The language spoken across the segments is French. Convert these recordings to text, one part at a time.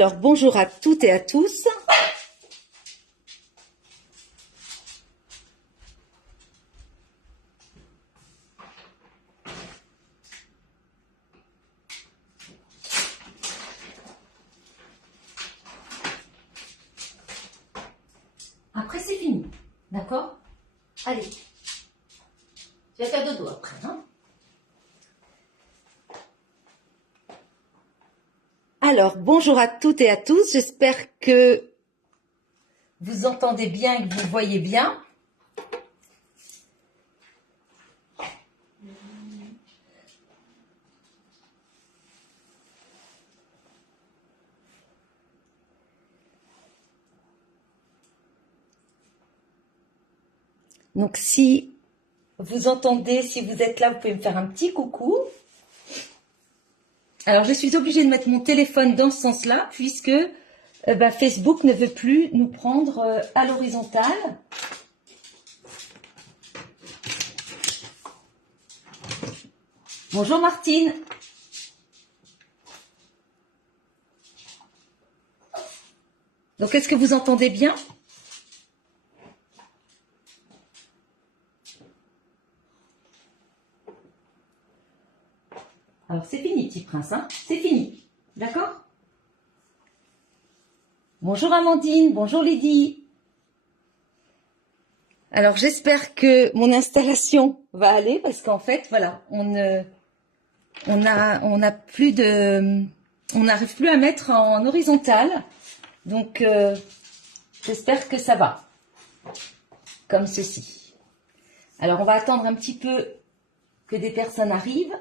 Alors, bonjour à toutes et à tous. Après, c'est fini. D'accord? Allez. Tu vas faire dodo après, hein? Alors, bonjour à toutes et à tous. J'espère que vous entendez bien et que vous voyez bien. Donc, si vous entendez, si vous êtes là, vous pouvez me faire un petit coucou. Alors, je suis obligée de mettre mon téléphone dans ce sens-là, puisque Facebook ne veut plus nous prendre à l'horizontale. Bonjour Martine. Donc, est-ce que vous entendez bien? Alors, c'est fini, petit prince, hein? C'est fini. D'accord? Bonjour Amandine, bonjour Lydie. Alors, j'espère que mon installation va aller parce qu'en fait, voilà, on n'arrive plus à mettre en horizontal. Donc, j'espère que ça va. Comme ceci. Alors, on va attendre un petit peu que des personnes arrivent.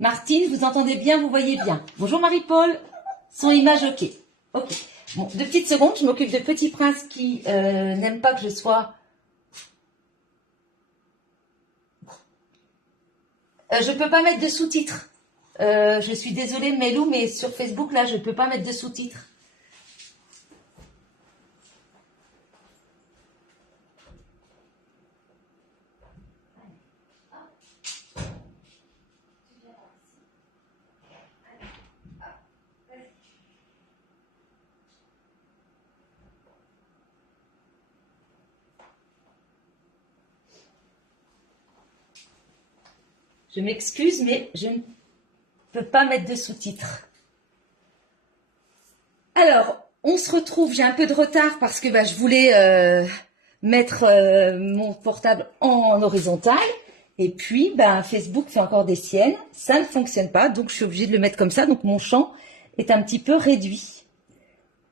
Martine, vous entendez bien, vous voyez bien. Bonjour Marie-Paul. Son image, ok. Ok. Bon, 2 petites secondes, je m'occupe de Petit Prince qui n'aime pas que je sois... je peux pas mettre de sous-titres. Je suis désolée Melou, mais sur Facebook, là, je peux pas mettre de sous-titres. Je m'excuse, mais je ne peux pas mettre de sous-titres. Alors, on se retrouve, j'ai un peu de retard parce que je voulais mettre mon portable en horizontal. Et puis, Facebook fait encore des siennes. Ça ne fonctionne pas, donc je suis obligée de le mettre comme ça. Donc, mon champ est un petit peu réduit.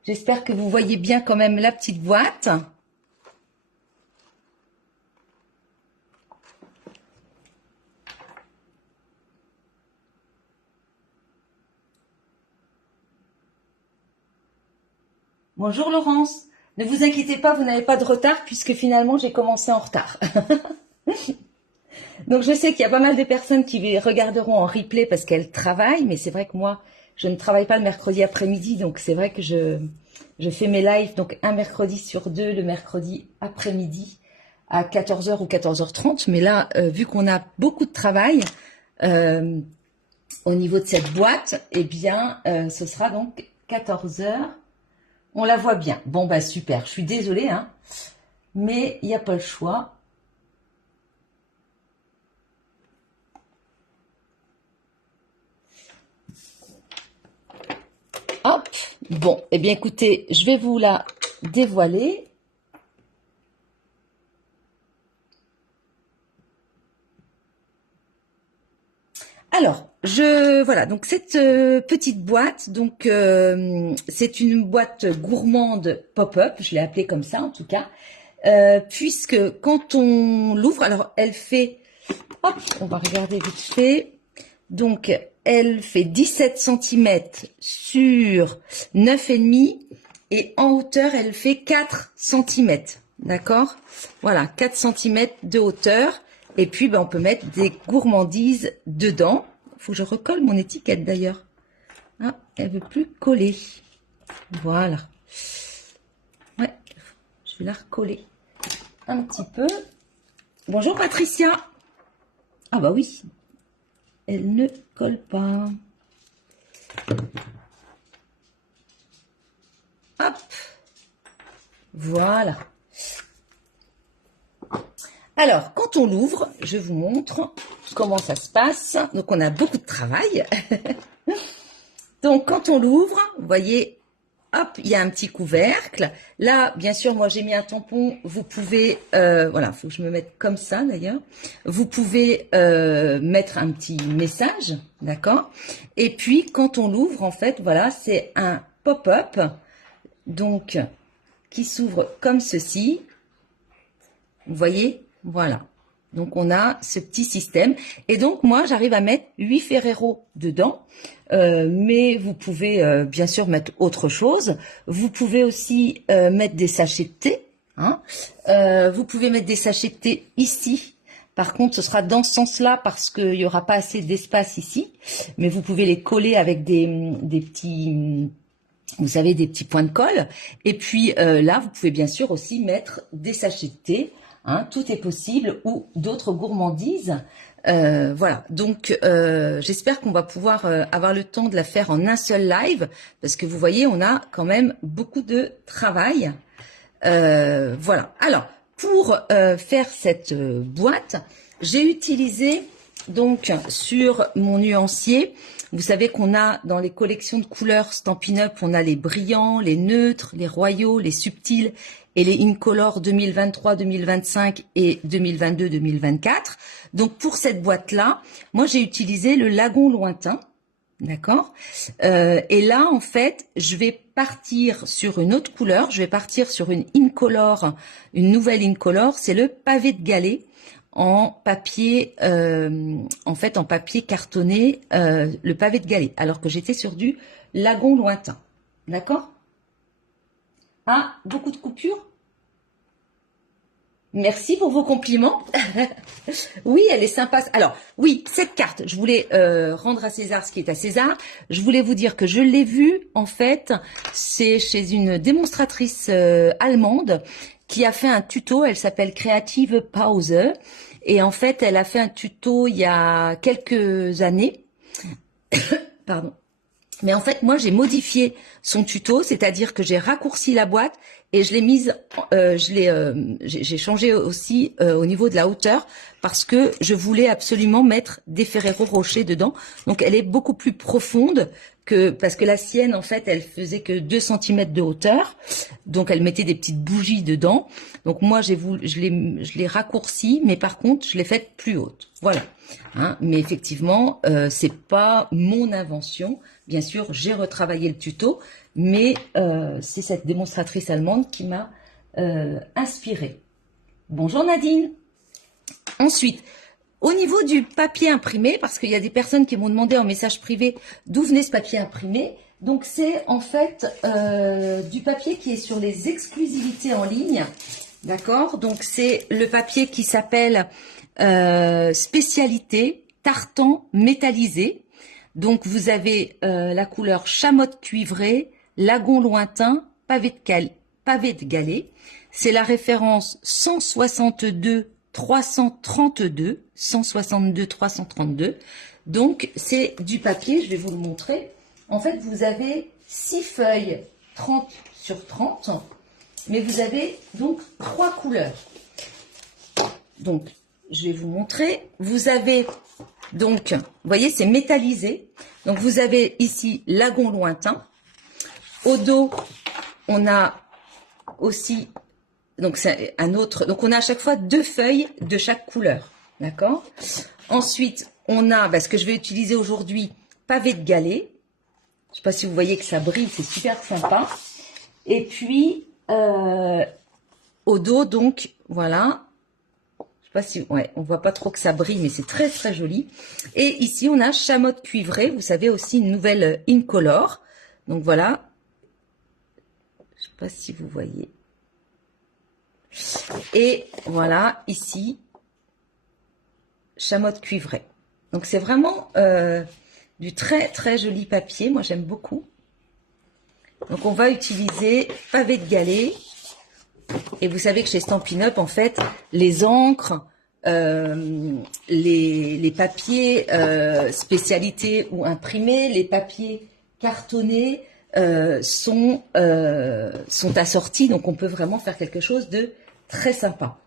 J'espère que vous voyez bien quand même la petite boîte. Bonjour Laurence, ne vous inquiétez pas, vous n'avez pas de retard puisque finalement j'ai commencé en retard. Donc je sais qu'il y a pas mal de personnes qui regarderont en replay parce qu'elles travaillent, mais c'est vrai que moi je ne travaille pas le mercredi après-midi, donc c'est vrai que je fais mes lives donc un mercredi sur 2 le mercredi après-midi à 14h ou 14h30, mais là vu qu'on a beaucoup de travail au niveau de cette boîte, eh bien ce sera donc 14h. On la voit bien. Bon, super. Je suis désolée, hein, mais il n'y a pas le choix. Hop. Bon, eh bien, écoutez, je vais vous la dévoiler. Alors, voilà, donc cette petite boîte, donc c'est une boîte gourmande pop-up, je l'ai appelée comme ça en tout cas, puisque quand on l'ouvre, alors elle fait, hop, on va regarder vite fait, donc elle fait 17 cm sur 9,5 et en hauteur elle fait 4 cm, d'accord? Voilà, 4 cm de hauteur. Et puis, on peut mettre des gourmandises dedans. Il faut que je recolle mon étiquette d'ailleurs. Ah, elle veut plus coller. Voilà. Ouais, je vais la recoller un petit peu. Bonjour Patricia. Ah bah oui, elle ne colle pas. Hop. Voilà. Alors, quand on l'ouvre, je vous montre comment ça se passe. Donc, on a beaucoup de travail. Donc, quand on l'ouvre, vous voyez, hop, il y a un petit couvercle. Là, bien sûr, moi, j'ai mis un tampon. Vous pouvez, voilà, faut que je me mette comme ça, d'ailleurs. Vous pouvez mettre un petit message, d'accord? Et puis, quand on l'ouvre, en fait, voilà, c'est un pop-up, donc, qui s'ouvre comme ceci. Vous voyez? Voilà. Donc, on a ce petit système. Et donc, moi, j'arrive à mettre 8 Ferrero dedans. Mais vous pouvez bien sûr mettre autre chose. Vous pouvez aussi mettre des sachets de thé. Hein. Vous pouvez mettre des sachets de thé ici. Par contre, ce sera dans ce sens-là parce qu'il n'y aura pas assez d'espace ici. Mais vous pouvez les coller avec des petits... Vous savez, des petits points de colle. Et puis là, vous pouvez bien sûr aussi mettre des sachets de thé. Hein, tout est possible, ou d'autres gourmandises. Voilà, donc j'espère qu'on va pouvoir avoir le temps de la faire en un seul live, parce que vous voyez, on a quand même beaucoup de travail. Voilà, alors, pour faire cette boîte, j'ai utilisé, donc, sur mon nuancier, vous savez qu'on a dans les collections de couleurs Stampin' Up, on a les brillants, les neutres, les royaux, les subtils et les Incolor 2023, 2025 et 2022, 2024. Donc pour cette boîte-là, moi j'ai utilisé le lagon lointain, d'accord. Et là en fait, je vais partir sur une autre couleur. Je vais partir sur une Incolor, une nouvelle Incolor. C'est le pavé de Galets en papier, en fait en papier cartonné, le pavé de Galets, alors que j'étais sur du lagon lointain, d'accord. Ah, beaucoup de coupures. Merci pour vos compliments. Oui, elle est sympa. Alors, oui, cette carte, je voulais rendre à César ce qui est à César. Je voulais vous dire que je l'ai vue, en fait, c'est chez une démonstratrice allemande qui a fait un tuto. Elle s'appelle Creative Pause. Et en fait, elle a fait un tuto il y a quelques années. Pardon. Mais en fait, moi, j'ai modifié son tuto, c'est-à-dire que j'ai raccourci la boîte et je l'ai mise, j'ai changé aussi au niveau de la hauteur parce que je voulais absolument mettre des Ferrero Rocher dedans. Donc, elle est beaucoup plus profonde parce que la sienne, en fait, elle faisait que 2 cm de hauteur. Donc, elle mettait des petites bougies dedans. Donc, moi, je l'ai raccourci, mais par contre, je l'ai faite plus haute. Voilà. Hein, mais effectivement, c'est pas mon invention. Bien sûr, j'ai retravaillé le tuto, mais c'est cette démonstratrice allemande qui m'a inspirée. Bonjour Nadine. Ensuite, au niveau du papier imprimé, parce qu'il y a des personnes qui m'ont demandé en message privé d'où venait ce papier imprimé. Donc c'est en fait du papier qui est sur les exclusivités en ligne. D'accord. Donc c'est le papier qui s'appelle spécialité tartan métallisé. Donc vous avez la couleur chamotte cuivrée, lagon lointain, pavé de Galets. C'est la référence 162 332, 162 332. Donc c'est du papier, je vais vous le montrer. En fait, vous avez 6 feuilles 30 sur 30, mais vous avez donc 3 couleurs. Donc je vais vous montrer. Vous avez donc, vous voyez, c'est métallisé. Donc, vous avez ici lagon lointain. Au dos, on a aussi, donc c'est un autre. Donc, on a à chaque fois 2 feuilles de chaque couleur, d'accord. Ensuite, on a, ce que je vais utiliser aujourd'hui, pavé de Galets. Je ne sais pas si vous voyez que ça brille, c'est super sympa. Et puis, au dos, donc, voilà. Je sais pas si, ouais, on voit pas trop que ça brille, mais c'est très très joli. Et ici, on a chamotte cuivrée. Vous savez aussi une nouvelle Incolor. Donc voilà. Je sais pas si vous voyez. Et voilà, ici, chamotte cuivrée. Donc c'est vraiment du très très joli papier. Moi, j'aime beaucoup. Donc on va utiliser pavé de Galets. Et vous savez que chez Stampin' Up, en fait, les encres, les papiers spécialités ou imprimés, les papiers cartonnés, sont assortis, donc on peut vraiment faire quelque chose de très sympa.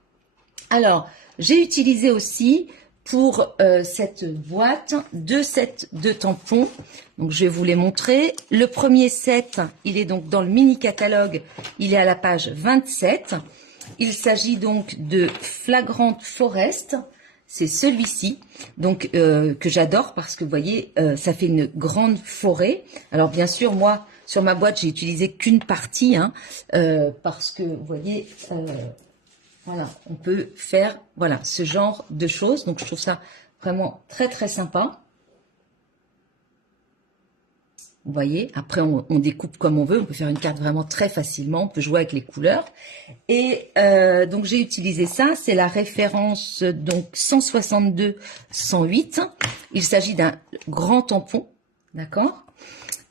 Alors, j'ai utilisé aussi pour cette boîte 2 sets de tampons. Donc, je vais vous les montrer. Le premier set, il est donc dans le mini catalogue. Il est à la page 27. Il s'agit donc de Flagrant Forest. C'est celui-ci, donc que j'adore parce que vous voyez, ça fait une grande forêt. Alors bien sûr, moi, sur ma boîte, j'ai utilisé qu'une partie, hein, parce que vous voyez, voilà, on peut faire voilà ce genre de choses. Donc je trouve ça vraiment très très sympa. Vous voyez, après on découpe comme on veut, on peut faire une carte vraiment très facilement, on peut jouer avec les couleurs. Et donc j'ai utilisé ça, c'est la référence donc 162-108. Il s'agit d'un grand tampon, d'accord.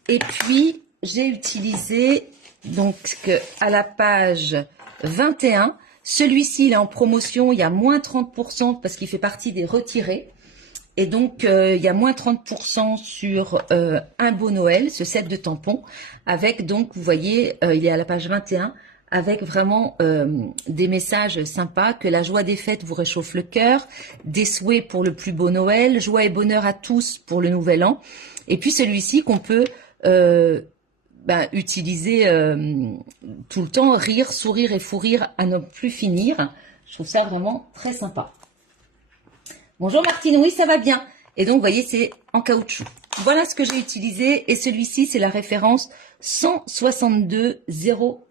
Et puis j'ai utilisé donc à la page 21, celui-ci il est en promotion, il y a moins 30% parce qu'il fait partie des retirés. Et donc, il y a moins 30% sur un beau Noël, ce set de tampons, avec donc, vous voyez, il est à la page 21, avec vraiment des messages sympas, que la joie des fêtes vous réchauffe le cœur, des souhaits pour le plus beau Noël, joie et bonheur à tous pour le nouvel an. Et puis celui-ci qu'on peut utiliser tout le temps, rire, sourire et fou rire à ne plus finir. Je trouve ça vraiment très sympa. Bonjour Martine, oui ça va bien. Et donc vous voyez c'est en caoutchouc. Voilà ce que j'ai utilisé et celui-ci c'est la référence 162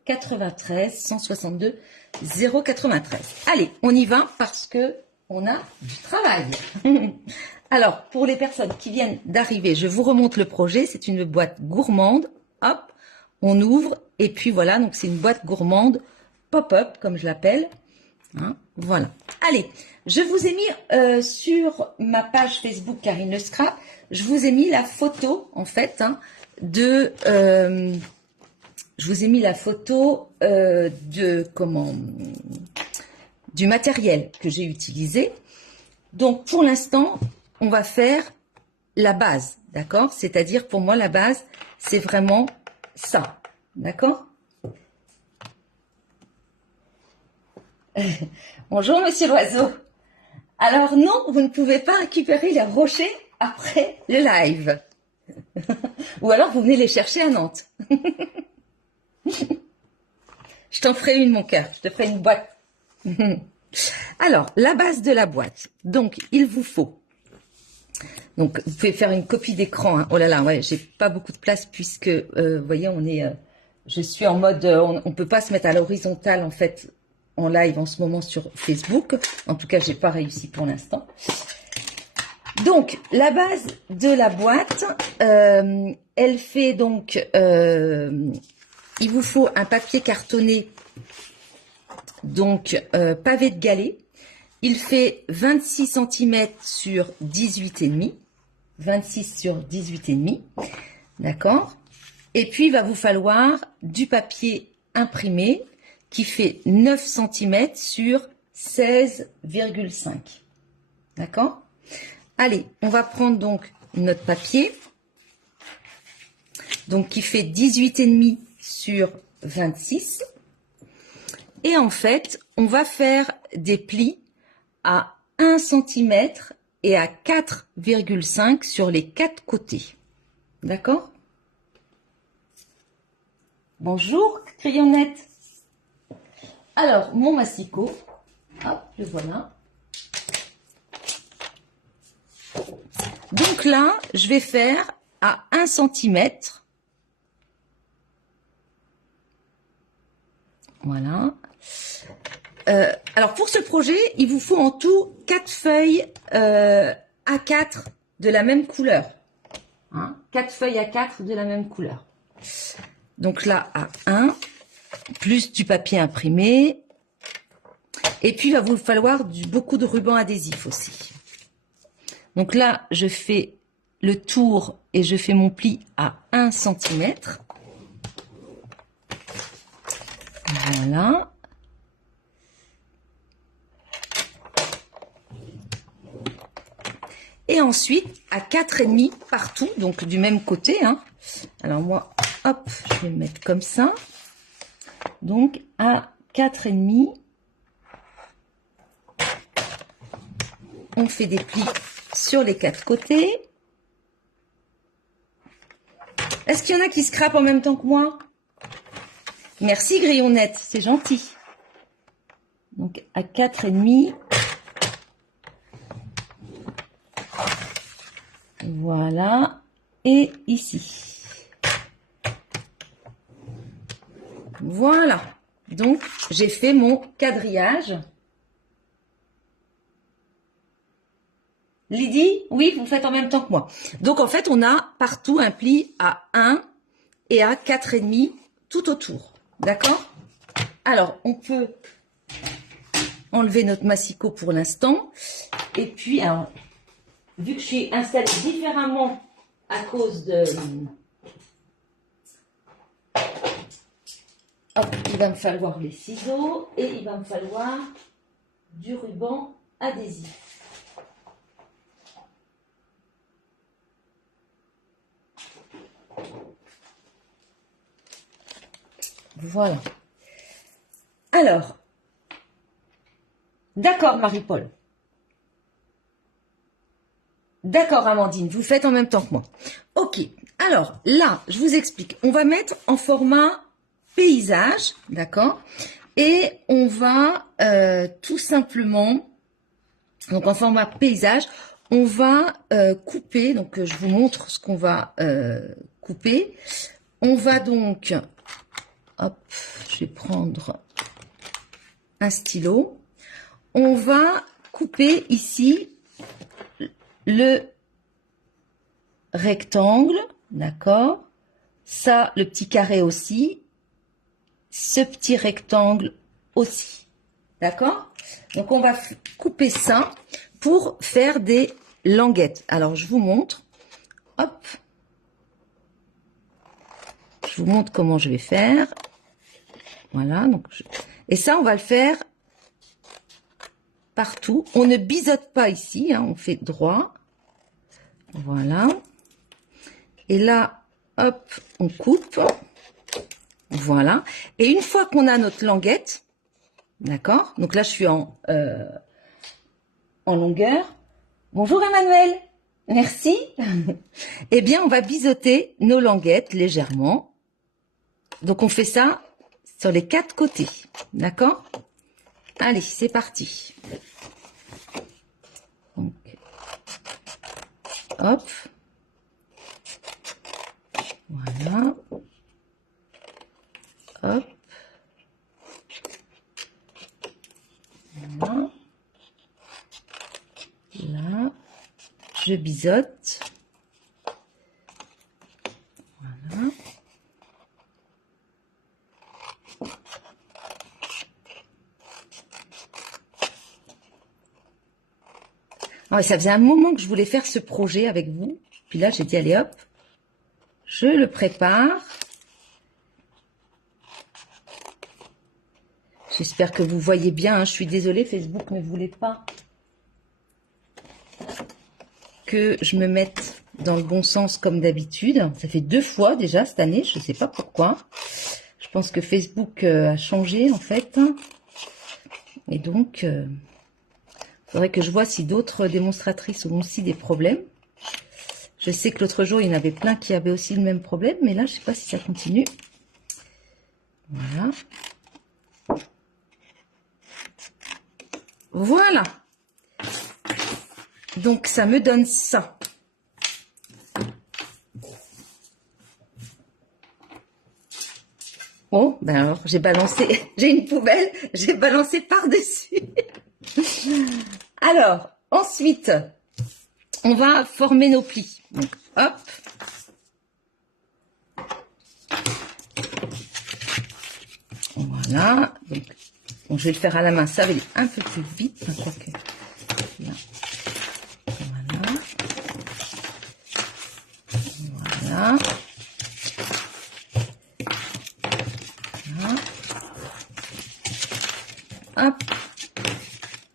093. 162 093. Allez, on y va parce que on a du travail. Alors pour les personnes qui viennent d'arriver, je vous remonte le projet. C'est une boîte gourmande. Hop, on ouvre et puis voilà, donc c'est une boîte gourmande pop-up comme je l'appelle. Hein, voilà. Allez, je vous ai mis sur ma page Facebook Karine Le Scrap, je vous ai mis la photo en fait hein, de du matériel que j'ai utilisé. Donc pour l'instant, on va faire la base, d'accord? C'est-à-dire pour moi la base, c'est vraiment ça, d'accord? Bonjour Monsieur l'Oiseau. Alors non, vous ne pouvez pas récupérer les rochers après le live. Ou alors vous venez les chercher à Nantes. Je t'en ferai une mon cœur, je te ferai une boîte. Alors, la base de la boîte. Donc, il vous faut. Donc, vous pouvez faire une copie d'écran. Hein. Oh là là, ouais, j'ai pas beaucoup de place puisque, vous voyez, je suis en mode, on peut pas se mettre à l'horizontale en fait. En live en ce moment sur Facebook. En tout cas, j'ai pas réussi pour l'instant. Donc, la base de la boîte, elle fait donc, il vous faut un papier cartonné, donc pavé de galets. Il fait 26 cm sur 18,5. 26 sur 18,5. D'accord. Et puis, il va vous falloir du papier imprimé qui fait 9 cm sur 16,5. D'accord? Allez, on va prendre donc notre papier, donc qui fait 18,5 sur 26. Et en fait, on va faire des plis à 1 cm et à 4,5 sur les 4 côtés. D'accord? Bonjour, crayonnette. Alors, mon massicot, hop, le voilà. Donc là, je vais faire à 1 cm. Voilà. Alors, pour ce projet, il vous faut en tout 4 feuilles A4 de la même couleur. Hein, 4 feuilles A4 de la même couleur. Donc là, à 1. Plus du papier imprimé. Et puis, il va vous falloir beaucoup de ruban adhésif aussi. Donc là, je fais le tour et je fais mon pli à 1 cm. Voilà. Et ensuite, à 4,5 partout, donc du même côté. Hein. Alors moi, hop, je vais le mettre comme ça. Donc, à 4,5, on fait des plis sur les 4 côtés. Est-ce qu'il y en a qui scrapent en même temps que moi? Merci Grillonnette, c'est gentil. Donc, à 4,5. Voilà. Et ici. Voilà. Donc, j'ai fait mon quadrillage. Lydie, oui, vous faites en même temps que moi. Donc, en fait, on a partout un pli à 1 et à 4,5 tout autour. D'accord? Alors, on peut enlever notre massicot pour l'instant. Et puis, alors, vu que je suis installée différemment à cause de... Hop, il va me falloir les ciseaux et il va me falloir du ruban adhésif. Voilà. Alors, d'accord Marie-Paul. D'accord Amandine, vous faites en même temps que moi. Ok, alors là, je vous explique. On va mettre en format paysage, d'accord? Et on va tout simplement, donc en format paysage, on va couper, donc je vous montre ce qu'on va couper. On va donc, hop, je vais prendre un stylo. On va couper ici le rectangle, d'accord? Ça, le petit carré aussi. Ce petit rectangle aussi, d'accord? Donc, on va couper ça pour faire des languettes. Alors, je vous montre. Hop. Je vous montre comment je vais faire. Voilà. Donc et ça, on va le faire partout. On ne biseaute pas ici, hein, on fait droit. Voilà. Et là, hop, on coupe. Voilà. Et une fois qu'on a notre languette, d'accord? Donc là, je suis en longueur. Bonjour Emmanuel. Merci. Eh bien, on va biseauter nos languettes légèrement. Donc, on fait ça sur les 4 côtés. D'accord? Allez, c'est parti. Donc, hop. Voilà. Hop. Voilà. Là. Je biseaute. Voilà. Ah, ça faisait un moment que je voulais faire ce projet avec vous. Puis là, j'ai dit, allez hop, je le prépare. J'espère que vous voyez bien. Hein. Je suis désolée, Facebook ne voulait pas que je me mette dans le bon sens comme d'habitude. Ça fait 2 fois déjà cette année, je ne sais pas pourquoi. Je pense que Facebook a changé en fait. Et donc, il faudrait que je vois si d'autres démonstratrices ont aussi des problèmes. Je sais que l'autre jour, il y en avait plein qui avaient aussi le même problème, mais là, je ne sais pas si ça continue. Voilà. Voilà. Donc, ça me donne ça. Oh, ben alors, j'ai balancé, j'ai une poubelle, j'ai balancé par-dessus. Alors, ensuite, on va former nos plis. Donc, hop. Voilà. Donc, bon, je vais le faire à la main, ça va aller un peu plus vite. Hein, quoique. Là. Voilà. Voilà. Hop.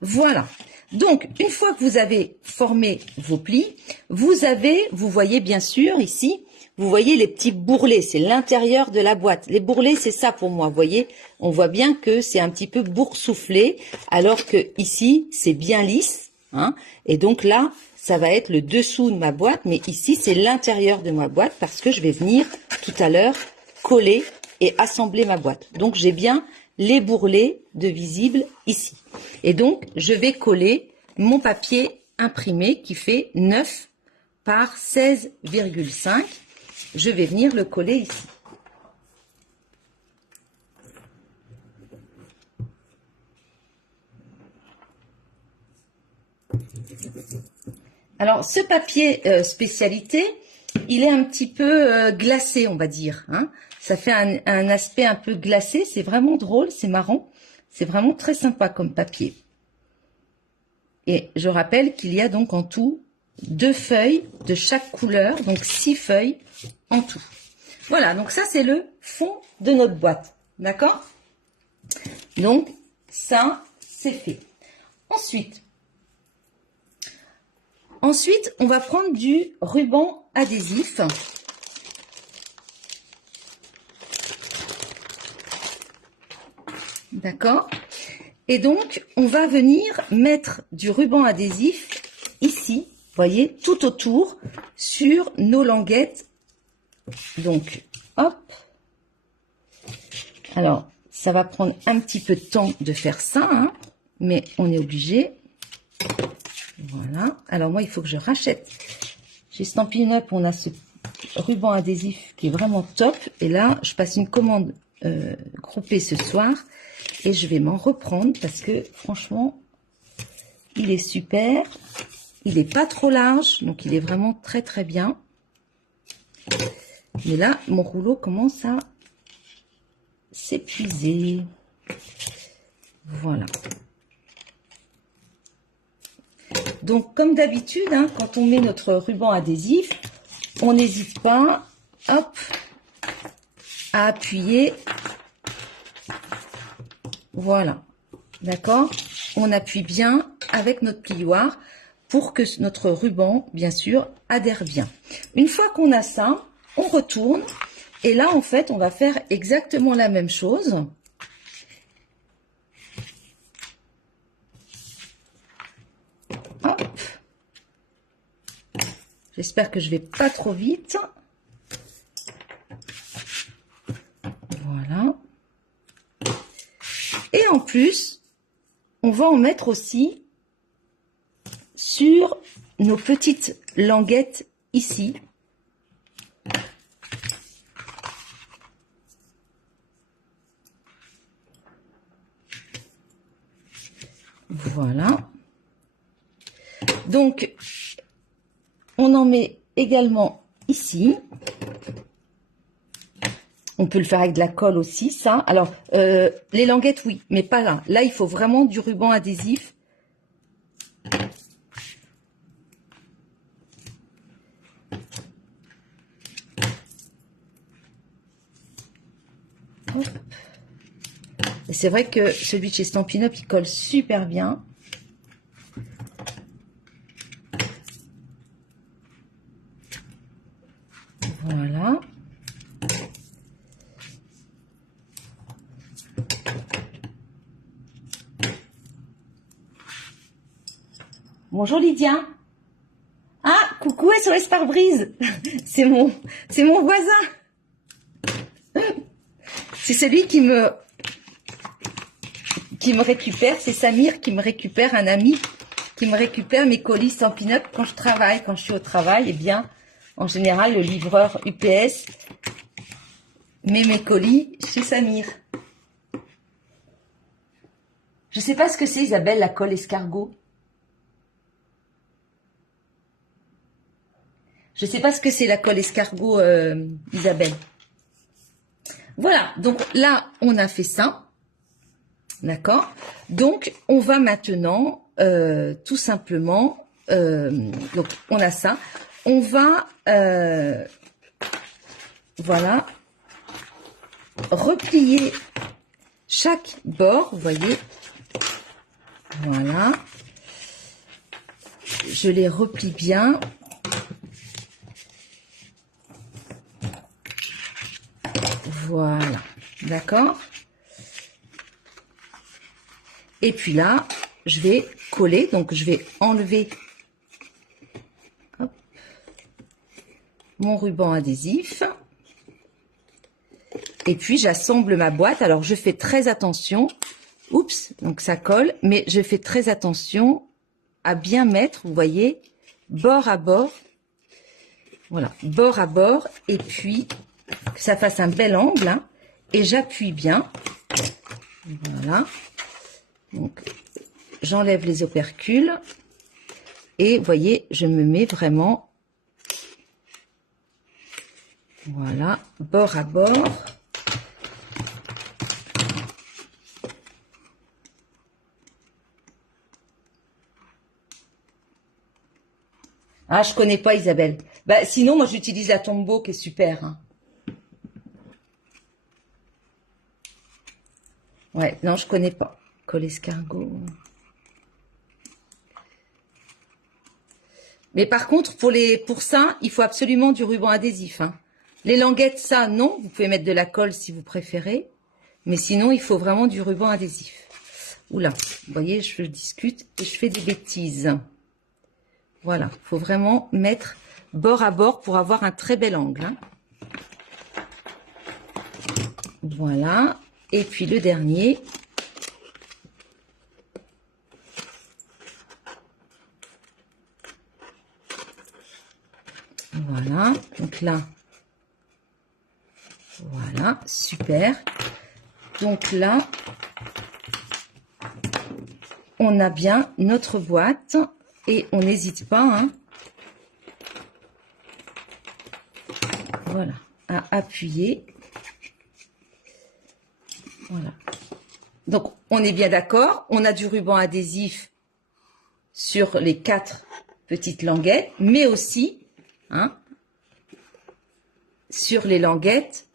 Voilà. Donc, une fois que vous avez formé vos plis, vous voyez bien sûr ici vous voyez les petits bourrelets, c'est l'intérieur de la boîte. Les bourrelets, c'est ça pour moi, vous voyez. On voit bien que c'est un petit peu boursouflé, alors que ici, c'est bien lisse, hein. Et donc là, ça va être le dessous de ma boîte, mais ici, c'est l'intérieur de ma boîte, parce que je vais venir tout à l'heure coller et assembler ma boîte. Donc, j'ai bien les bourrelets de visible ici. Et donc, je vais coller mon papier imprimé qui fait 9 par 16,5. Je vais venir le coller ici. Alors, ce papier spécialité, il est un petit peu glacé, on va dire, hein. Ça fait un aspect un peu glacé, c'est vraiment drôle, c'est marrant. C'est vraiment très sympa comme papier. Et je rappelle qu'il y a donc en tout 2 feuilles de chaque couleur, donc 6 feuilles en tout. Voilà, donc ça c'est le fond de notre boîte, d'accord? Donc ça, c'est fait. Ensuite, on va prendre du ruban adhésif. D'accord? Et donc, on va venir mettre du ruban adhésif ici, voyez, tout autour, sur nos languettes. Donc, hop. Alors, ça va prendre un petit peu de temps de faire ça, hein, mais on est obligé. Voilà. Alors, moi, il faut que je rachète. Chez Stampin' Up, on a ce ruban adhésif qui est vraiment top. Et là, je passe une commande groupée ce soir. Et je vais m'en reprendre parce que, franchement, il est super. Il n'est pas trop large, donc il est vraiment très, très bien. Mais là, mon rouleau commence à s'épuiser. Voilà. Donc, comme d'habitude, hein, quand on met notre ruban adhésif, on n'hésite pas, hop, à appuyer. Voilà. D'accord? On appuie bien avec notre plioir pour que notre ruban, bien sûr, adhère bien. Une fois qu'on a ça, on retourne. Et là, en fait, on va faire exactement la même chose. Hop. J'espère que je vais pas trop vite. Voilà. Et en plus, on va en mettre aussi sur nos petites languettes ici. Voilà. Donc, on en met également ici. On peut le faire avec de la colle aussi, ça. Alors, les languettes, oui, mais pas là. Là, il faut vraiment du ruban adhésif. Hop. Et c'est vrai que celui de chez Stampin' Up, il colle super bien. Voilà. Bonjour Lydia. Ah, coucou SOS pare-brise. C'est mon voisin. C'est celui qui me récupère, c'est Samir qui me récupère, un ami qui me récupère mes colis Stampin' Up quand je travaille, quand je suis au travail. Eh bien, en général, le livreur UPS met mes colis chez Samir. Je sais pas ce que c'est, Isabelle, la colle escargot. Je sais pas ce que c'est la colle escargot, Isabelle. Voilà, donc là, on a fait ça. D'accord? Donc, on va maintenant, tout simplement, donc on a ça. On va, voilà, replier chaque bord, vous voyez. Voilà. Je les replie bien. Voilà, d'accord? Et puis là, je vais coller, donc je vais enlever hop, mon ruban adhésif. Et puis j'assemble ma boîte. Alors je fais très attention. Oups, donc ça colle, mais je fais très attention à bien mettre, vous voyez, bord à bord. Voilà, bord à bord, et puis que ça fasse un bel angle, hein, et j'appuie bien. Voilà. Donc, j'enlève les opercules, et vous voyez, je me mets vraiment, voilà, bord à bord. Ah, je connais pas Isabelle. Bah, sinon, moi, j'utilise la Tombow qui est super, hein. Ouais, non, je connais pas. Colle escargot. Mais par contre, pour ça, il faut absolument du ruban adhésif, hein. Les languettes, ça, non. Vous pouvez mettre de la colle si vous préférez. Mais sinon, il faut vraiment du ruban adhésif. Oula, vous voyez, je discute et je fais des bêtises. Voilà, il faut vraiment mettre bord à bord pour avoir un très bel angle, hein. Voilà. Et puis le dernier. Voilà. Donc là. Voilà. Super. Donc là, on a bien notre boîte. Et on n'hésite pas, hein, voilà, à appuyer. Voilà. Donc, on est bien d'accord. On a du ruban adhésif sur les 4 petites languettes, mais aussi, hein, sur les languettes.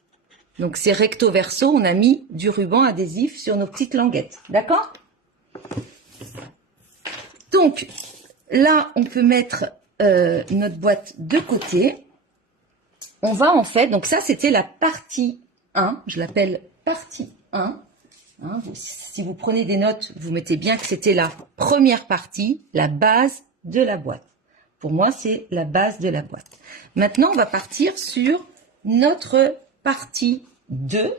Donc, c'est recto verso. On a mis du ruban adhésif sur nos petites languettes. D'accord? Donc, là, on peut mettre notre boîte de côté. On va en fait, donc ça c'était la partie 1, je l'appelle partie 1. Hein, si vous prenez des notes, vous mettez bien que c'était la première partie, la base de la boîte. Pour moi, c'est la base de la boîte. Maintenant, on va partir sur notre partie 2.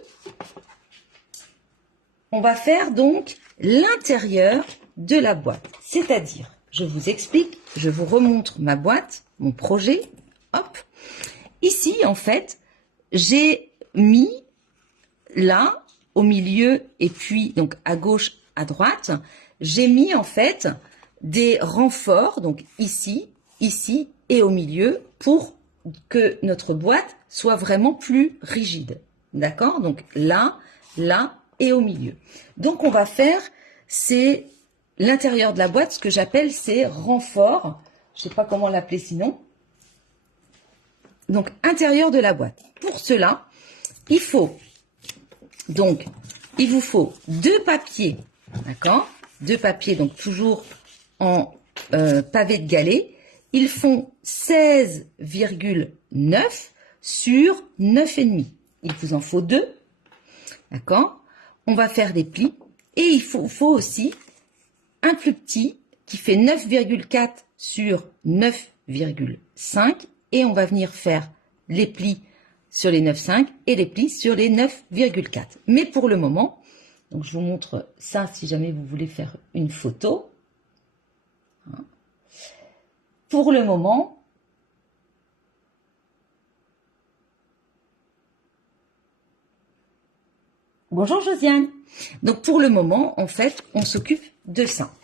On va faire donc l'intérieur de la boîte, c'est-à-dire, je vous explique, je vous remontre ma boîte, mon projet, hop. Ici, en fait, j'ai mis là, au milieu, et puis donc à gauche, à droite, j'ai mis en fait des renforts, donc ici, ici et au milieu, pour que notre boîte soit vraiment plus rigide. D'accord? Donc là, là et au milieu. Donc on va faire, c'est l'intérieur de la boîte, ce que j'appelle ces renforts. Je ne sais pas comment l'appeler sinon. Donc, intérieur de la boîte. Pour cela, il vous faut 2 papiers, d'accord? 2 papiers, donc toujours en pavé de galet. Ils font 16,9 sur 9,5. Il vous en faut 2, d'accord? On va faire des plis. Et il faut aussi un plus petit qui fait 9,4 sur 9,5. Et on va venir faire les plis sur les 9,5 et les plis sur les 9,4. Mais pour le moment, donc je vous montre ça si jamais vous voulez faire une photo. Pour le moment, bonjour Josiane. Donc pour le moment, en fait, on s'occupe de ça.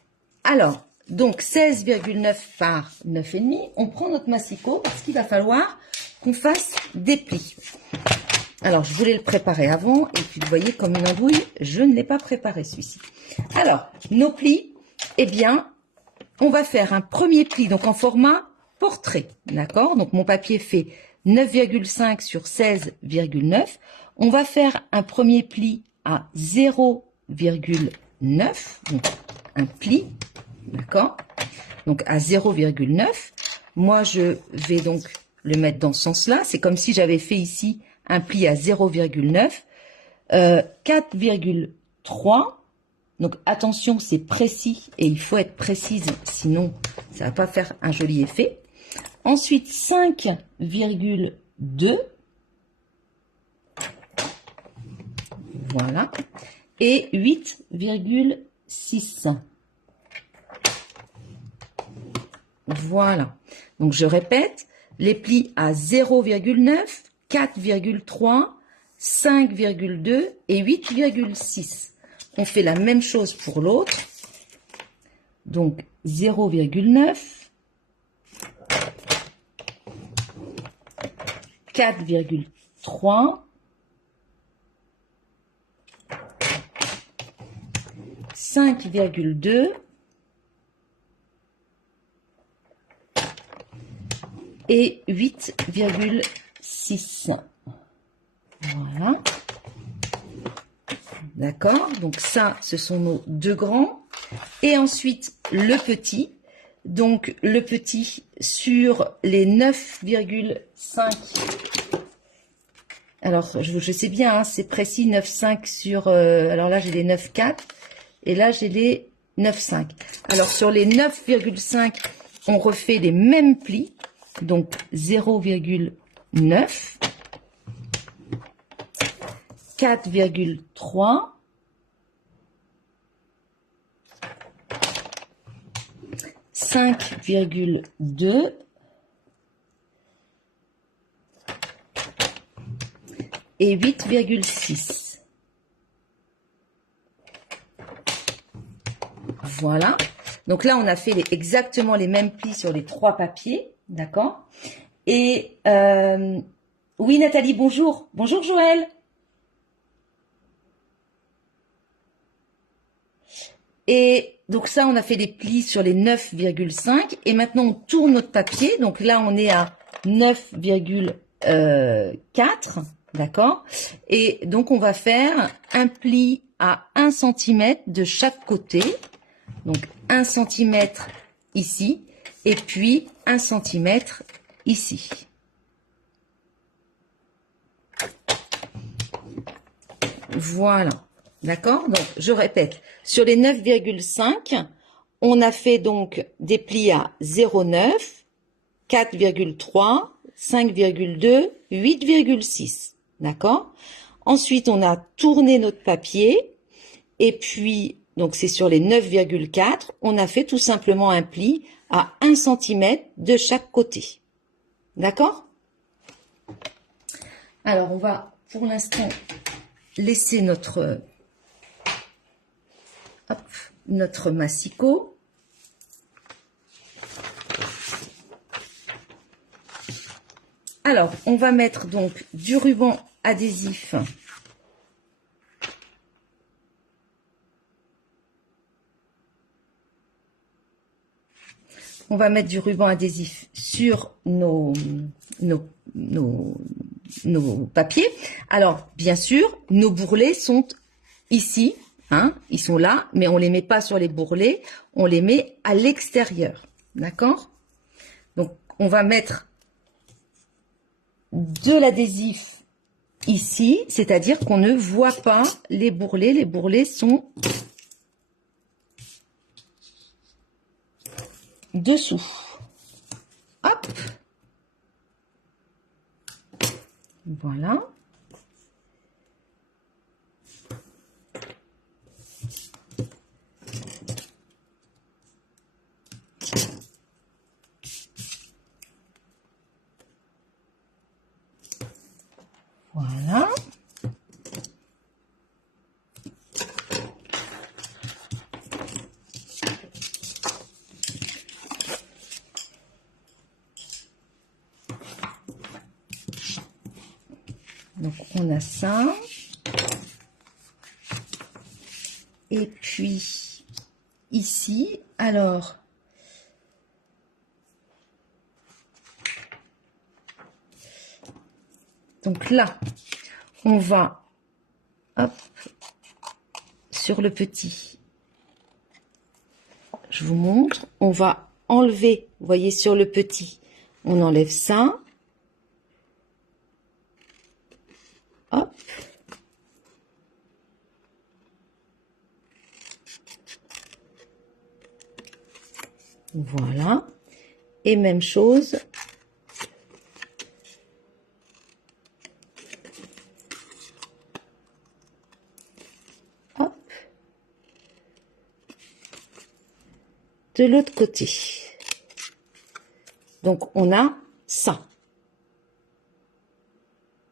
Alors, donc 16,9 par 9,5, on prend notre massicot parce qu'il va falloir qu'on fasse des plis. Alors, je voulais le préparer avant et puis vous voyez comme une andouille, je ne l'ai pas préparé celui-ci. Alors, nos plis, eh bien, on va faire un premier pli, donc en format portrait, d'accord? Donc mon papier fait 9,5 sur 16,9. On va faire un premier pli à 0,9, donc un pli. D'accord? Donc à 0,9. Moi, je vais donc le mettre dans ce sens-là. C'est comme si j'avais fait ici un pli à 0,9, 4,3. Donc attention, c'est précis et il faut être précise, sinon ça va pas faire un joli effet. Ensuite 5,2. Voilà. Et 8,6. Voilà. Donc je répète, les plis à 0,9, 4,3, 5,2 et 8,6. On fait la même chose pour l'autre. Donc 0,9, 4,3, 5,2 et 8,6. Voilà. D'accord? Donc ça, ce sont nos deux grands. Et ensuite, le petit. Donc, le petit sur les 9,5. Alors, je sais bien, hein, c'est précis, 9,5 sur... alors là, j'ai les 9,4. Et là, j'ai les 9,5. Alors, sur les 9,5, on refait les mêmes plis. Donc, 0,9. 4,3, 5,2 et 8,6. Voilà. Donc là, on a fait exactement les mêmes plis sur les trois papiers. D'accord? Et oui, Nathalie, bonjour. Bonjour, Joël. Et donc ça, on a fait des plis sur les 9,5. Et maintenant, on tourne notre papier. Donc là, on est à 9,4. D'accord? Et donc, on va faire un pli à 1 cm de chaque côté. Donc, 1 cm ici. Et puis, 1 cm ici. Voilà. D'accord? Donc, je répète. Sur les 9,5, on a fait donc des plis à 0,9, 4,3, 5,2, 8,6. D'accord? Ensuite, on a tourné notre papier. Et puis, donc c'est sur les 9,4, on a fait tout simplement un pli à 1 cm de chaque côté. D'accord? Alors, on va pour l'instant laisser notre massicot. Alors, on va mettre donc du ruban adhésif. On va mettre du ruban adhésif sur nos papiers. Alors, bien sûr, nos bourrelets sont ici, hein, ils sont là, mais on les met pas sur les bourrelets, on les met à l'extérieur, d'accord? Donc, on va mettre de l'adhésif ici, c'est-à-dire qu'on ne voit pas les bourrelets sont dessous. Hop. Voilà. Voilà. Donc, on a ça. Et puis, ici, alors, donc là, on va, hop, sur le petit. Je vous montre. On va enlever, vous voyez, sur le petit, on enlève ça. Voilà. Et même chose. Hop. De l'autre côté. Donc, on a ça.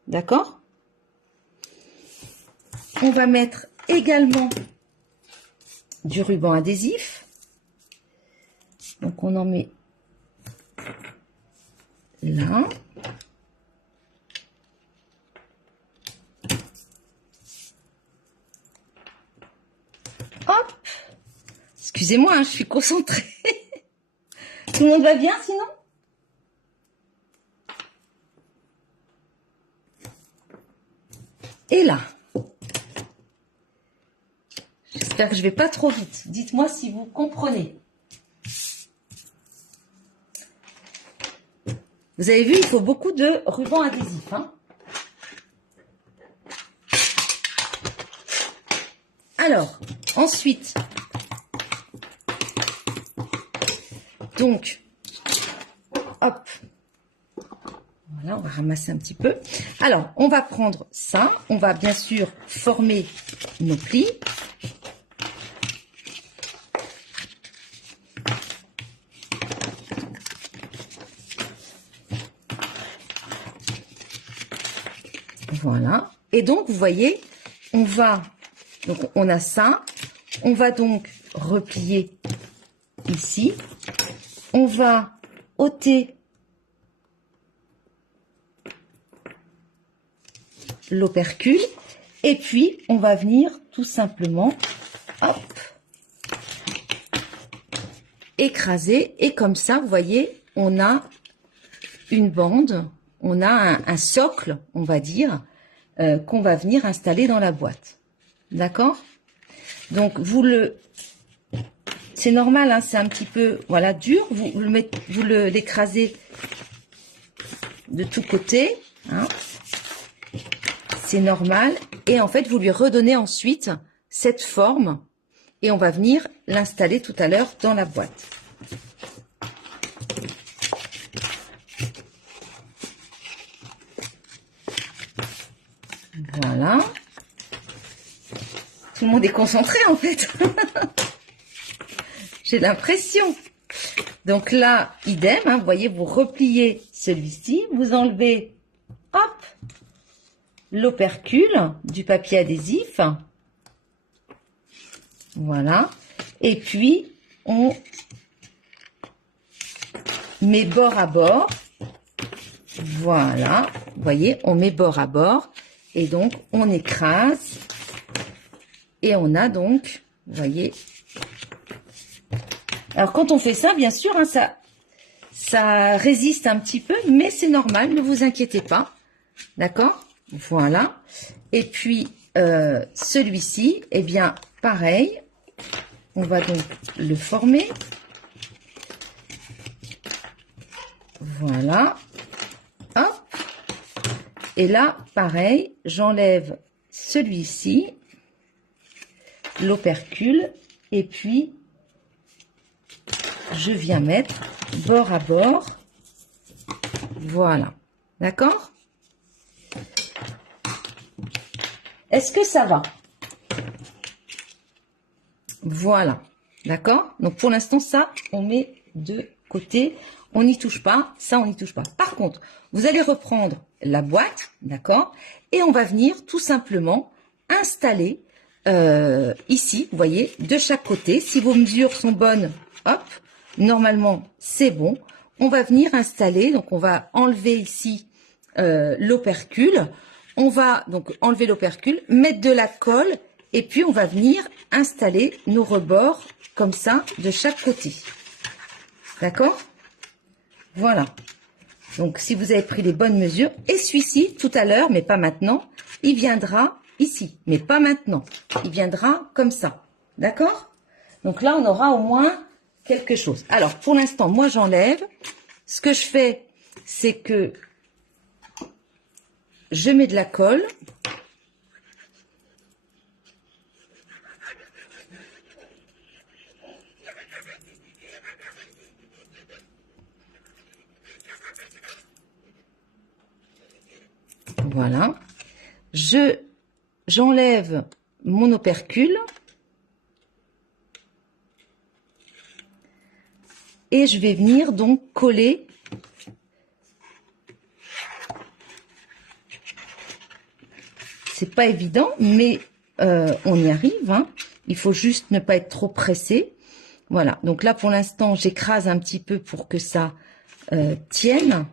D'accord? On va mettre également du ruban adhésif. Donc, on en met là. Hop! Excusez-moi, hein, je suis concentrée. Tout le monde va bien sinon? Et là. J'espère que je vais pas trop vite. Dites-moi si vous comprenez. Vous avez vu, il faut beaucoup de ruban adhésif. Hein. Alors, ensuite, donc, hop, voilà, on va ramasser un petit peu. Alors, on va prendre ça, on va bien sûr former nos plis. Voilà. Et donc, vous voyez, donc on a ça. On va donc replier ici. On va ôter l'opercule. Et puis, on va venir tout simplement, hop, écraser. Et comme ça, vous voyez, on a une bande, on a un socle, on va dire, qu'on va venir installer dans la boîte. D'accord? Donc, c'est normal, hein, c'est un petit peu, voilà, dur. Vous l'écrasez de tous côtés. Hein. C'est normal. Et en fait, vous lui redonnez ensuite cette forme. Et on va venir l'installer tout à l'heure dans la boîte. Voilà. Tout le monde est concentré en fait. J'ai l'impression. Donc là, idem, hein, vous voyez, vous repliez celui-ci, vous enlevez, hop, l'opercule du papier adhésif. Voilà. Et puis, on met bord à bord. Voilà. Vous voyez, on met bord à bord. Et donc, on écrase. Et on a donc, vous voyez. Alors, quand on fait ça, bien sûr, hein, ça résiste un petit peu, mais c'est normal, ne vous inquiétez pas. D'accord? Voilà. Et puis, celui-ci, eh bien, pareil. On va donc le former. Voilà. Hop. Et là, pareil, j'enlève celui-ci, l'opercule, et puis je viens mettre bord à bord. Voilà. D'accord? Est-ce que ça va? Voilà. D'accord? Donc, pour l'instant, ça, on met de côté. On n'y touche pas. Ça, on n'y touche pas. Par contre, vous allez reprendre la boîte. D'accord? Et on va venir tout simplement installer ici, vous voyez, de chaque côté. Si vos mesures sont bonnes, hop, normalement, c'est bon. On va venir installer. Donc, on va enlever ici l'opercule. On va donc enlever l'opercule, mettre de la colle et puis on va venir installer nos rebords comme ça de chaque côté. D'accord? Voilà. Donc si vous avez pris les bonnes mesures, et celui-ci tout à l'heure, mais pas maintenant, il viendra ici, mais pas maintenant. Il viendra comme ça. D'accord? Donc là, on aura au moins quelque chose. Alors pour l'instant, moi j'enlève. Ce que je fais, c'est que je mets de la colle. Voilà. J'enlève mon opercule. Et je vais venir donc coller c'est pas évident, mais on y arrive, hein. Il faut juste ne pas être trop pressé. Voilà, donc là pour l'instant j'écrase un petit peu pour que ça tienne.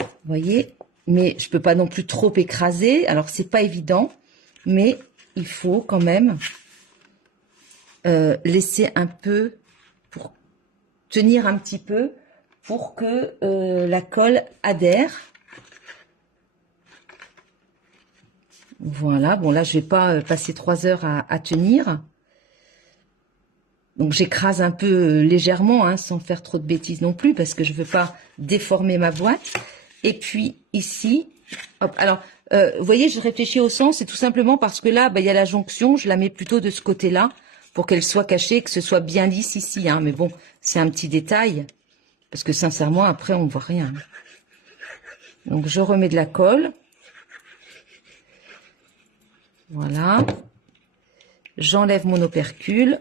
Vous voyez, mais je peux pas non plus trop écraser. Alors c'est pas évident, mais il faut quand même laisser un peu pour tenir un petit peu pour que la colle adhère. Voilà, bon là je vais pas passer 3 heures à tenir. Donc j'écrase un peu légèrement, hein, sans faire trop de bêtises non plus, parce que je veux pas déformer ma boîte. Et puis ici, hop, alors vous voyez, je réfléchis au sens, c'est tout simplement parce que là, il y a la jonction, je la mets plutôt de ce côté-là, pour qu'elle soit cachée, que ce soit bien lisse ici, hein. Mais bon, c'est un petit détail, parce que sincèrement, après on ne voit rien. Donc je remets de la colle. Voilà, j'enlève mon opercule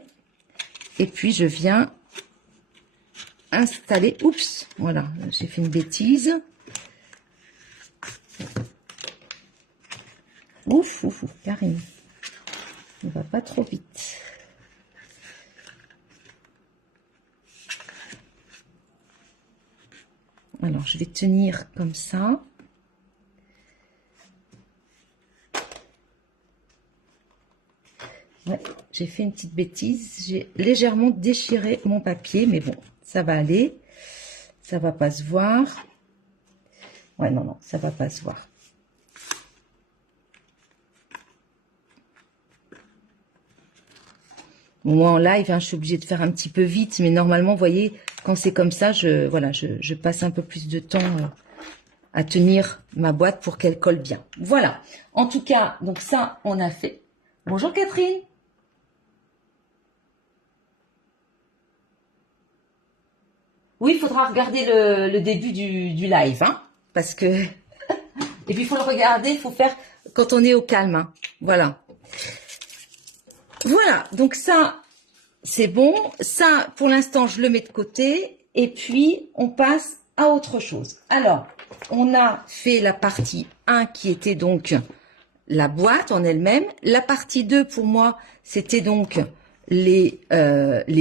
et puis je viens installer, oups, voilà, j'ai fait une bêtise. Ouf, ouf, ouf, Karine, ne va pas trop vite. Alors, je vais tenir comme ça. Ouais, j'ai fait une petite bêtise, j'ai légèrement déchiré mon papier, mais bon, ça va aller, ça va pas se voir. Ouais, non, ça va pas se voir. Bon, moi en live, hein, je suis obligée de faire un petit peu vite, mais normalement, vous voyez, quand c'est comme ça, je passe un peu plus de temps à tenir ma boîte pour qu'elle colle bien. Voilà, en tout cas, donc ça, on a fait. Bonjour Catherine. Oui, il faudra regarder le début du live, hein, parce que... Et puis, il faut le regarder, il faut faire quand on est au calme, hein. Voilà. Voilà, donc ça, c'est bon. Ça, pour l'instant, je le mets de côté. Et puis, on passe à autre chose. Alors, on a fait la partie 1 qui était donc la boîte en elle-même. La partie 2, pour moi, c'était donc les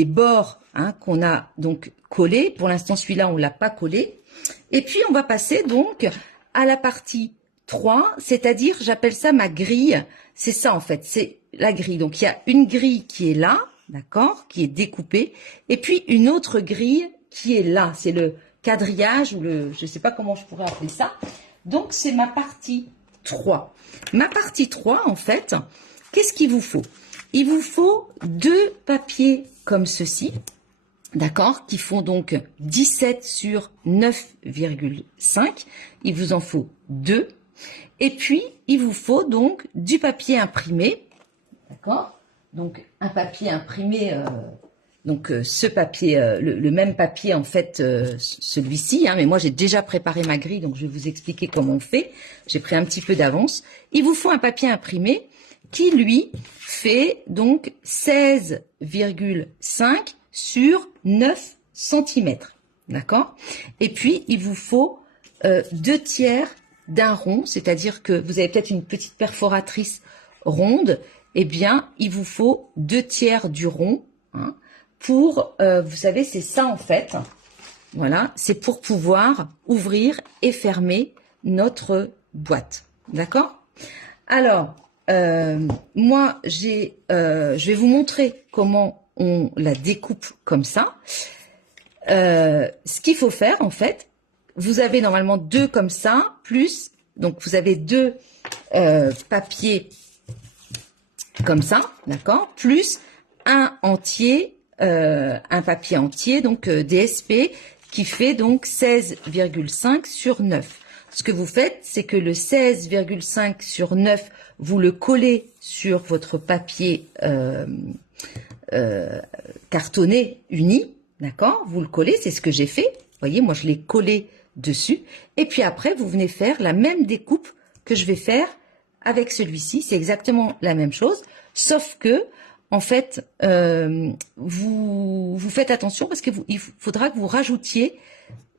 bords, hein, qu'on a donc collés. Pour l'instant, celui-là, on ne l'a pas collé. Et puis, on va passer donc à la partie 3, c'est-à-dire, j'appelle ça ma grille. C'est ça, en fait, c'est la grille. Donc, il y a une grille qui est là, d'accord, qui est découpée. Et puis, une autre grille qui est là. C'est le quadrillage ou le... Je ne sais pas comment je pourrais appeler ça. Donc, c'est ma partie 3. Ma partie 3, en fait, qu'est-ce qu'il vous faut? Il vous faut 2 papiers comme ceci, d'accord, qui font donc 17 sur 9,5. Il vous en faut 2. Et puis, il vous faut donc du papier imprimé, d'accord? Donc, un papier imprimé, ce papier, le même papier, en fait, celui-ci, hein, mais moi, j'ai déjà préparé ma grille, donc je vais vous expliquer comment on fait. J'ai pris un petit peu d'avance. Il vous faut un papier imprimé qui, lui, fait donc 16,5 sur 9 cm, d'accord? Et puis, il vous faut 2 tiers d'un rond, c'est-à-dire que vous avez peut-être une petite perforatrice ronde, eh bien, il vous faut 2 tiers du rond, hein, pour, vous savez, c'est ça en fait, voilà, c'est pour pouvoir ouvrir et fermer notre boîte, d'accord? Alors, moi, je vais vous montrer comment on la découpe comme ça. Ce qu'il faut faire, en fait, vous avez normalement 2 comme ça, plus, donc vous avez 2 papiers comme ça, d'accord, plus un entier, un papier entier, donc DSP, qui fait donc 16,5 sur 9. Ce que vous faites, c'est que le 16,5 sur 9, vous le collez sur votre papier cartonné uni, d'accord? Vous le collez, c'est ce que j'ai fait. Vous voyez, moi je l'ai collé dessus. Et puis après, vous venez faire la même découpe que je vais faire avec celui-ci. C'est exactement la même chose, sauf que, en fait, vous faites attention parce que il faudra que vous rajoutiez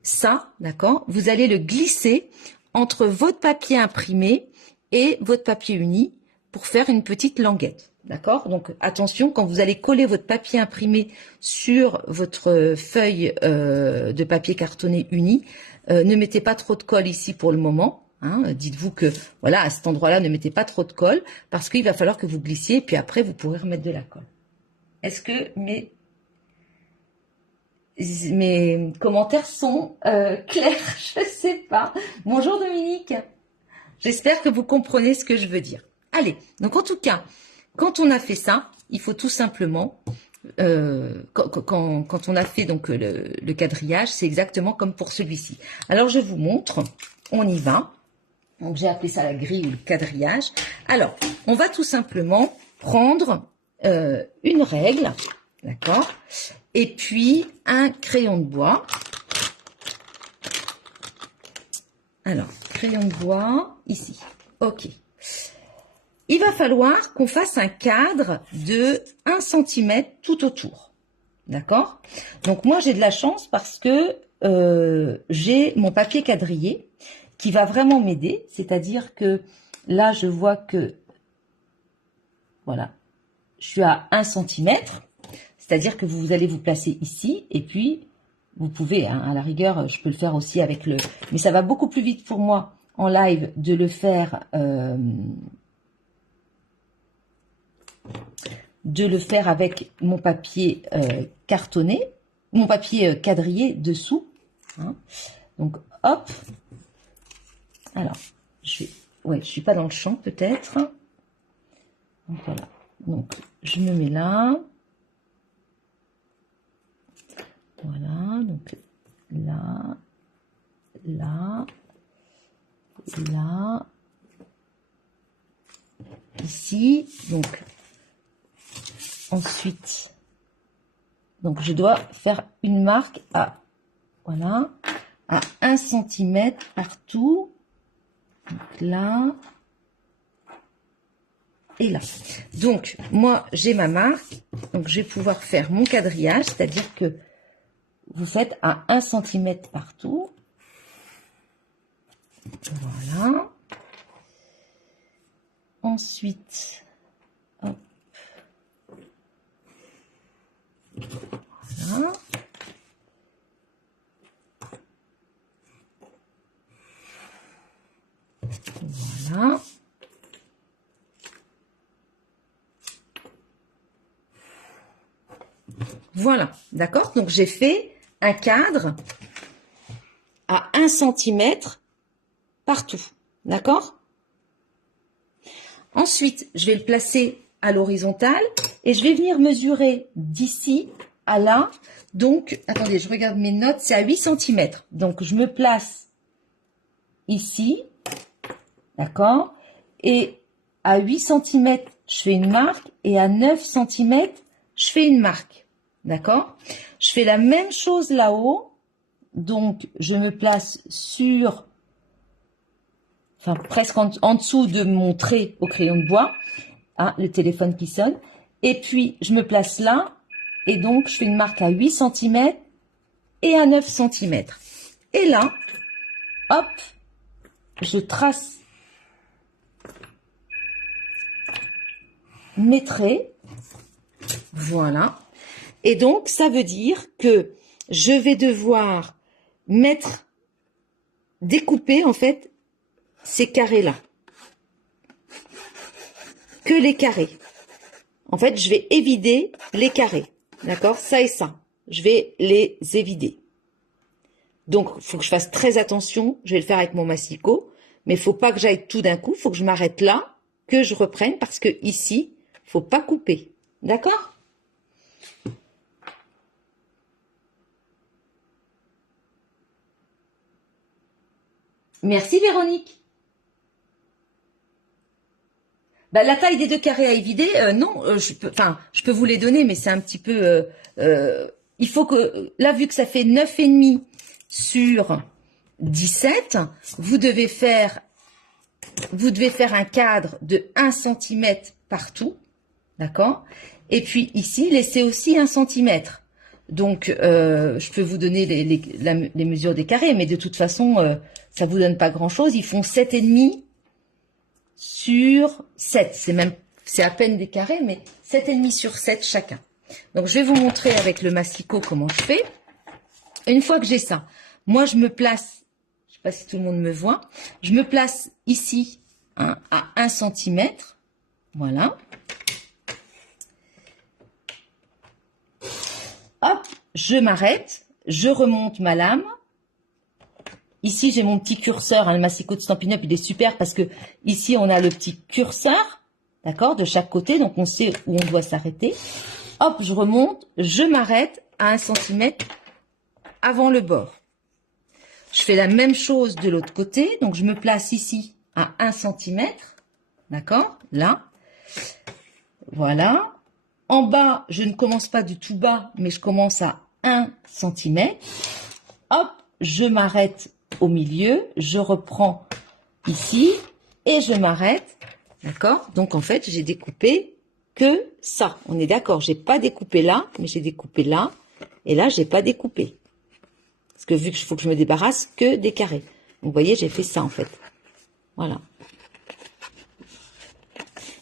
ça, d'accord? Vous allez le glisser entre votre papier imprimé et votre papier uni pour faire une petite languette, d'accord? Donc attention, quand vous allez coller votre papier imprimé sur votre feuille de papier cartonné uni, ne mettez pas trop de colle ici pour le moment. Hein, dites-vous que voilà, à cet endroit-là, ne mettez pas trop de colle parce qu'il va falloir que vous glissiez et puis après vous pourrez remettre de la colle. Est-ce que mes commentaires sont clairs? Je sais pas. Bonjour Dominique. J'espère que vous comprenez ce que je veux dire. Allez, donc en tout cas, quand on a fait ça, il faut tout simplement, quand on a fait donc le quadrillage, c'est exactement comme pour celui-ci. Alors je vous montre, on y va. Donc j'ai appelé ça la grille ou le quadrillage. Alors, on va tout simplement prendre une règle, d'accord, et puis un crayon de bois. Alors, crayon de bois, ici. Ok. Il va falloir qu'on fasse un cadre de 1 cm tout autour. D'accord? Donc, moi, j'ai de la chance parce que j'ai mon papier quadrillé qui va vraiment m'aider. C'est-à-dire que là, je vois que, voilà, je suis à 1 cm. C'est-à-dire que vous allez vous placer ici et puis vous pouvez, hein, à la rigueur, je peux le faire aussi avec le... Mais ça va beaucoup plus vite pour moi en live de le faire avec mon papier cartonné, mon papier quadrillé dessous. Hein. Donc, hop. Alors, je suis pas dans le champ peut-être. Donc, voilà. Donc, je me mets là. Voilà, donc là, là, là, ici, donc ensuite, donc je dois faire une marque à, voilà, à 1 cm partout, donc là, et là. Donc, moi, j'ai ma marque, donc je vais pouvoir faire mon quadrillage, c'est-à-dire que vous faites à 1 cm partout. Voilà. Ensuite, hop. Voilà. Voilà. Voilà, d'accord? Donc, j'ai fait un cadre à 1 cm partout, d'accord? Ensuite, je vais le placer à l'horizontale et je vais venir mesurer d'ici à là. Donc, attendez, je regarde mes notes, c'est à 8 cm. Donc, je me place ici, d'accord? Et à 8 cm, je fais une marque et à 9 cm, je fais une marque, d'accord? Je fais la même chose là-haut. Donc, je me place sur, enfin presque en dessous de mon trait au crayon de bois, hein, le téléphone qui sonne. Et puis, je me place là, et donc, je fais une marque à 8 cm et à 9 cm. Et là, hop, je trace mes traits, voilà. Et donc, ça veut dire que je vais devoir découper en fait ces carrés-là. Que les carrés. En fait, je vais évider les carrés. D'accord? Ça et ça. Je vais les évider. Donc, il faut que je fasse très attention. Je vais le faire avec mon massicot. Mais il ne faut pas que j'aille tout d'un coup. Il faut que je m'arrête là, que je reprenne. Parce que ici, il ne faut pas couper. D'accord? Merci Véronique. Bah, la taille des deux carrés à évider, non, je peux vous les donner, mais c'est un petit peu... il faut que, là, vu que ça fait 9,5 sur 17, vous devez faire vous devez faire un cadre de 1 cm partout, d'accord? Et puis ici, laissez aussi 1 cm. Donc, je peux vous donner les mesures des carrés, mais de toute façon, ça vous donne pas grand-chose. Ils font 7,5 sur 7. C'est à peine des carrés, mais 7,5 sur 7 chacun. Donc, je vais vous montrer avec le masticot comment je fais. Une fois que j'ai ça, moi, je me place, je sais pas si tout le monde me voit, je me place ici à 1 cm. Voilà. Hop, je m'arrête, je remonte ma lame. Ici, j'ai mon petit curseur, hein, le masticot de Stampin' Up, il est super parce que ici, on a le petit curseur, d'accord, de chaque côté, donc on sait où on doit s'arrêter. Hop, je remonte, je m'arrête à 1 cm avant le bord. Je fais la même chose de l'autre côté, donc je me place ici à 1 cm, d'accord, là. Voilà. En bas, je ne commence pas du tout bas, mais je commence à 1 cm. Hop, je m'arrête au milieu, je reprends ici et je m'arrête. D'accord? Donc, en fait, j'ai découpé que ça. On est d'accord, j'ai pas découpé là, mais j'ai découpé là. Et là, j'ai pas découpé. Parce que vu qu'il faut que je me débarrasse que des carrés. Vous voyez, j'ai fait ça, en fait. Voilà.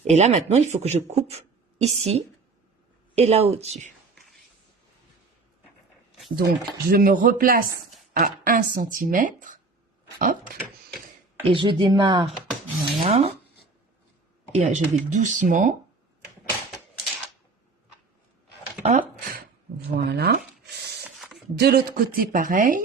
Et là, maintenant, il faut que je coupe ici et là au-dessus. Donc, je me replace à 1 cm. Hop. Et je démarre. Voilà. Et je vais doucement. Hop. Voilà. De l'autre côté, pareil.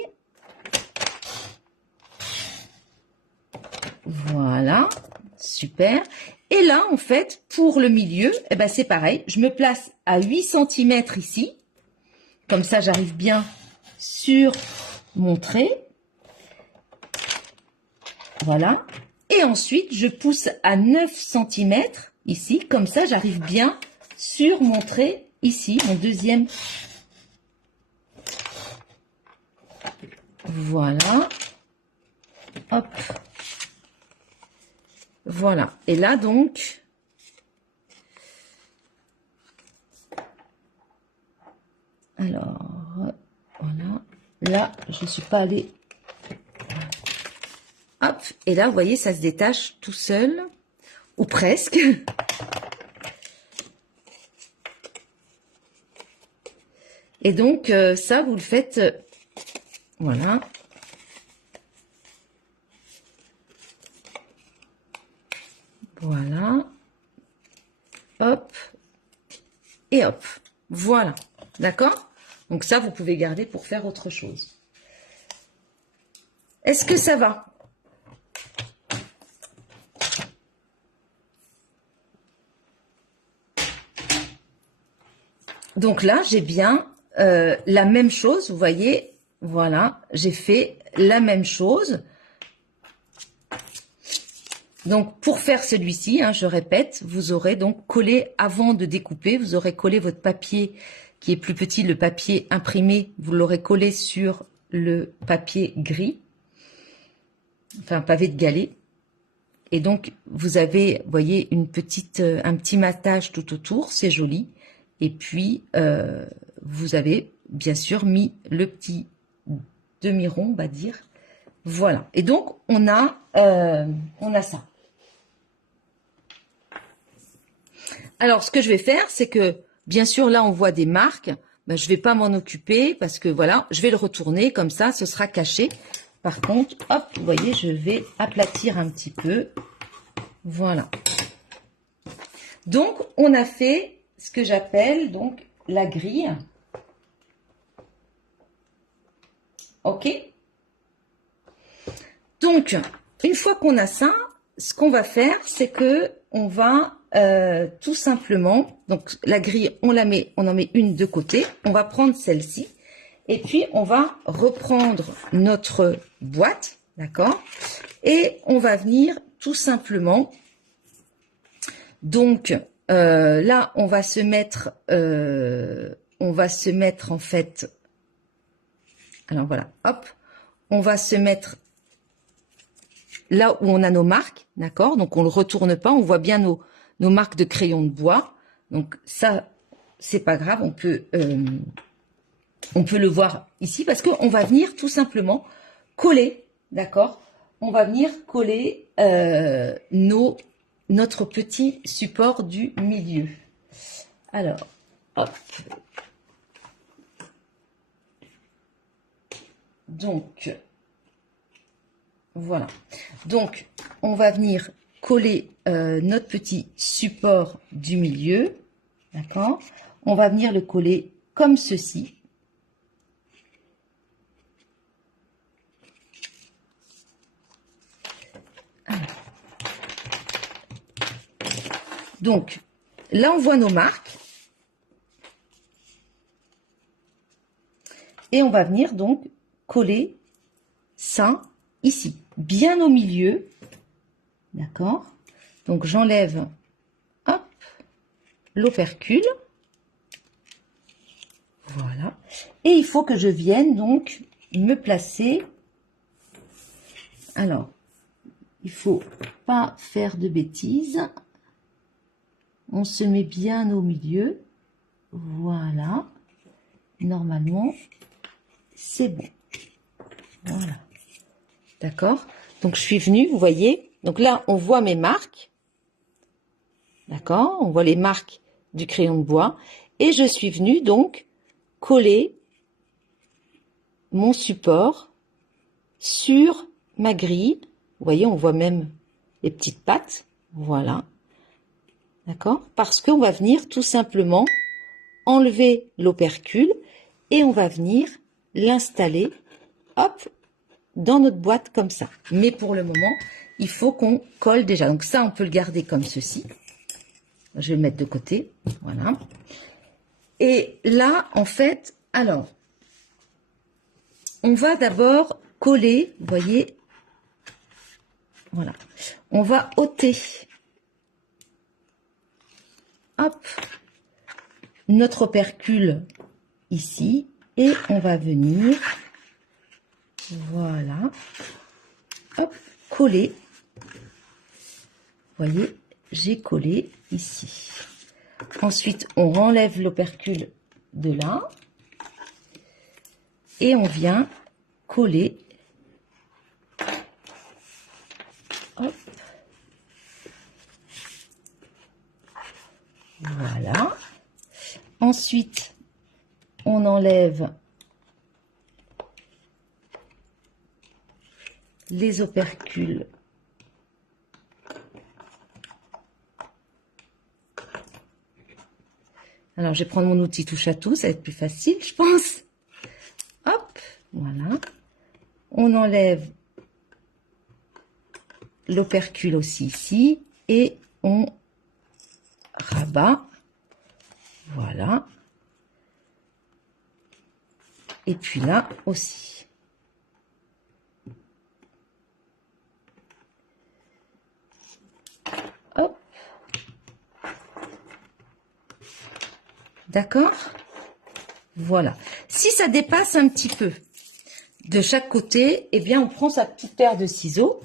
Voilà. Super. Et là, en fait, pour le milieu, eh ben, c'est pareil. Je me place à 8 cm ici. Comme ça, j'arrive bien sur mon trait. Voilà. Et ensuite, je pousse à 9 cm ici. Comme ça, j'arrive bien sur mon trait ici, mon deuxième. Voilà. Hop. Voilà. Et là, donc, alors, voilà. Là, je ne suis pas allée. Hop. Et là, vous voyez, ça se détache tout seul. Ou presque. Et donc, ça, vous le faites. Voilà. Voilà. Hop. Et hop. Voilà. D'accord? Donc ça, vous pouvez garder pour faire autre chose. Est-ce que ça va? Donc là, j'ai bien la même chose. Vous voyez, voilà, j'ai fait la même chose. Donc, pour faire celui-ci, hein, je répète, vous aurez donc collé, avant de découper, vous aurez collé votre papier qui est plus petit, le papier imprimé, vous l'aurez collé sur le papier gris, enfin pavé de galet. Et donc, vous avez, vous voyez, un petit matage tout autour, c'est joli. Et puis, vous avez bien sûr mis le petit demi-rond, on va dire. Voilà. Et donc, on a ça. Alors, ce que je vais faire, c'est que, bien sûr, là, on voit des marques. Ben, je vais pas m'en occuper parce que, voilà, je vais le retourner comme ça, ce sera caché. Par contre, hop, vous voyez, je vais aplatir un petit peu. Voilà. Donc, on a fait ce que j'appelle donc la grille. OK? Donc, une fois qu'on a ça, ce qu'on va faire, c'est que on va tout simplement, donc la grille, on en met une de côté. On va prendre celle-ci et puis on va reprendre notre boîte, d'accord? Et on va venir tout simplement. Donc là, on va se mettre en fait. Alors voilà, hop, on va se mettre là où on a nos marques, d'accord? Donc, on le retourne pas, on voit bien nos marques de crayon de bois. Donc, ça, c'est pas grave, on peut le voir ici parce qu'on va venir tout simplement coller, d'accord? On va venir coller notre petit support du milieu. Alors, hop. Donc, voilà. Donc, on va venir coller notre petit support du milieu, d'accord? On va venir le coller comme ceci. Donc, là, on voit nos marques. Et on va venir donc coller ça ici, bien au milieu. D'accord? Donc, j'enlève, hop, l'opercule. Voilà. Et il faut que je vienne donc me placer. Alors, il faut pas faire de bêtises. On se met bien au milieu. Voilà. Normalement, c'est bon. Voilà. D'accord? Donc, je suis venue, vous voyez. Donc là, on voit mes marques. D'accord? On voit les marques du crayon de bois. Et je suis venue donc coller mon support sur ma grille. Vous voyez, on voit même les petites pattes. Voilà. D'accord? Parce qu'on va venir tout simplement enlever l'opercule et on va venir l'installer, hop, dans notre boîte comme ça. Mais pour le moment, il faut qu'on colle déjà. Donc ça, on peut le garder comme ceci. Je vais le mettre de côté. Voilà. Et là, en fait, alors, on va d'abord coller, vous voyez, voilà. On va ôter, hop, notre opercule ici et on va venir, voilà, hop, coller. Vous voyez, j'ai collé ici. Ensuite, on enlève l'opercule de là et on vient coller. Hop. Voilà. Ensuite, on enlève les opercules. Alors, je vais prendre mon outil touche à tout, ça va être plus facile, je pense. Hop, voilà. On enlève l'opercule aussi ici et on rabat. Voilà. Et puis là aussi. Hop. D'accord? Voilà. Si ça dépasse un petit peu de chaque côté, eh bien, on prend sa petite paire de ciseaux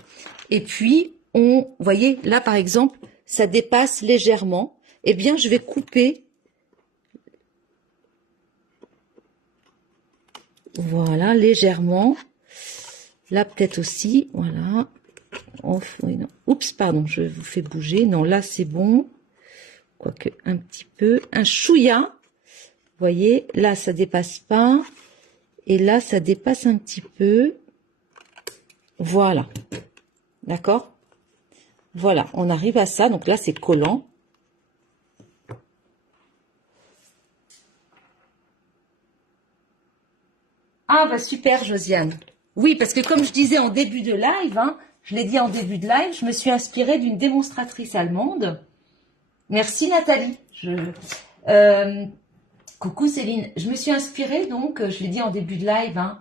et puis vous voyez, là, par exemple, ça dépasse légèrement. Eh bien, je vais couper. Voilà, légèrement. Là, peut-être aussi. Voilà. Oh, oui, non. Oups, pardon, je vous fais bouger. Non, là, c'est bon. Quoique, un petit peu. Un chouïa. Vous voyez, là, ça dépasse pas. Et là, ça dépasse un petit peu. Voilà. D'accord? Voilà, on arrive à ça. Donc là, c'est collant. Ah, bah super, Josiane. Oui, parce que comme je disais en début de live, hein, je l'ai dit en début de live, je me suis inspirée d'une démonstratrice allemande. Merci, Nathalie. Coucou, Céline. Je me suis inspirée, donc, je l'ai dit en début de live, hein,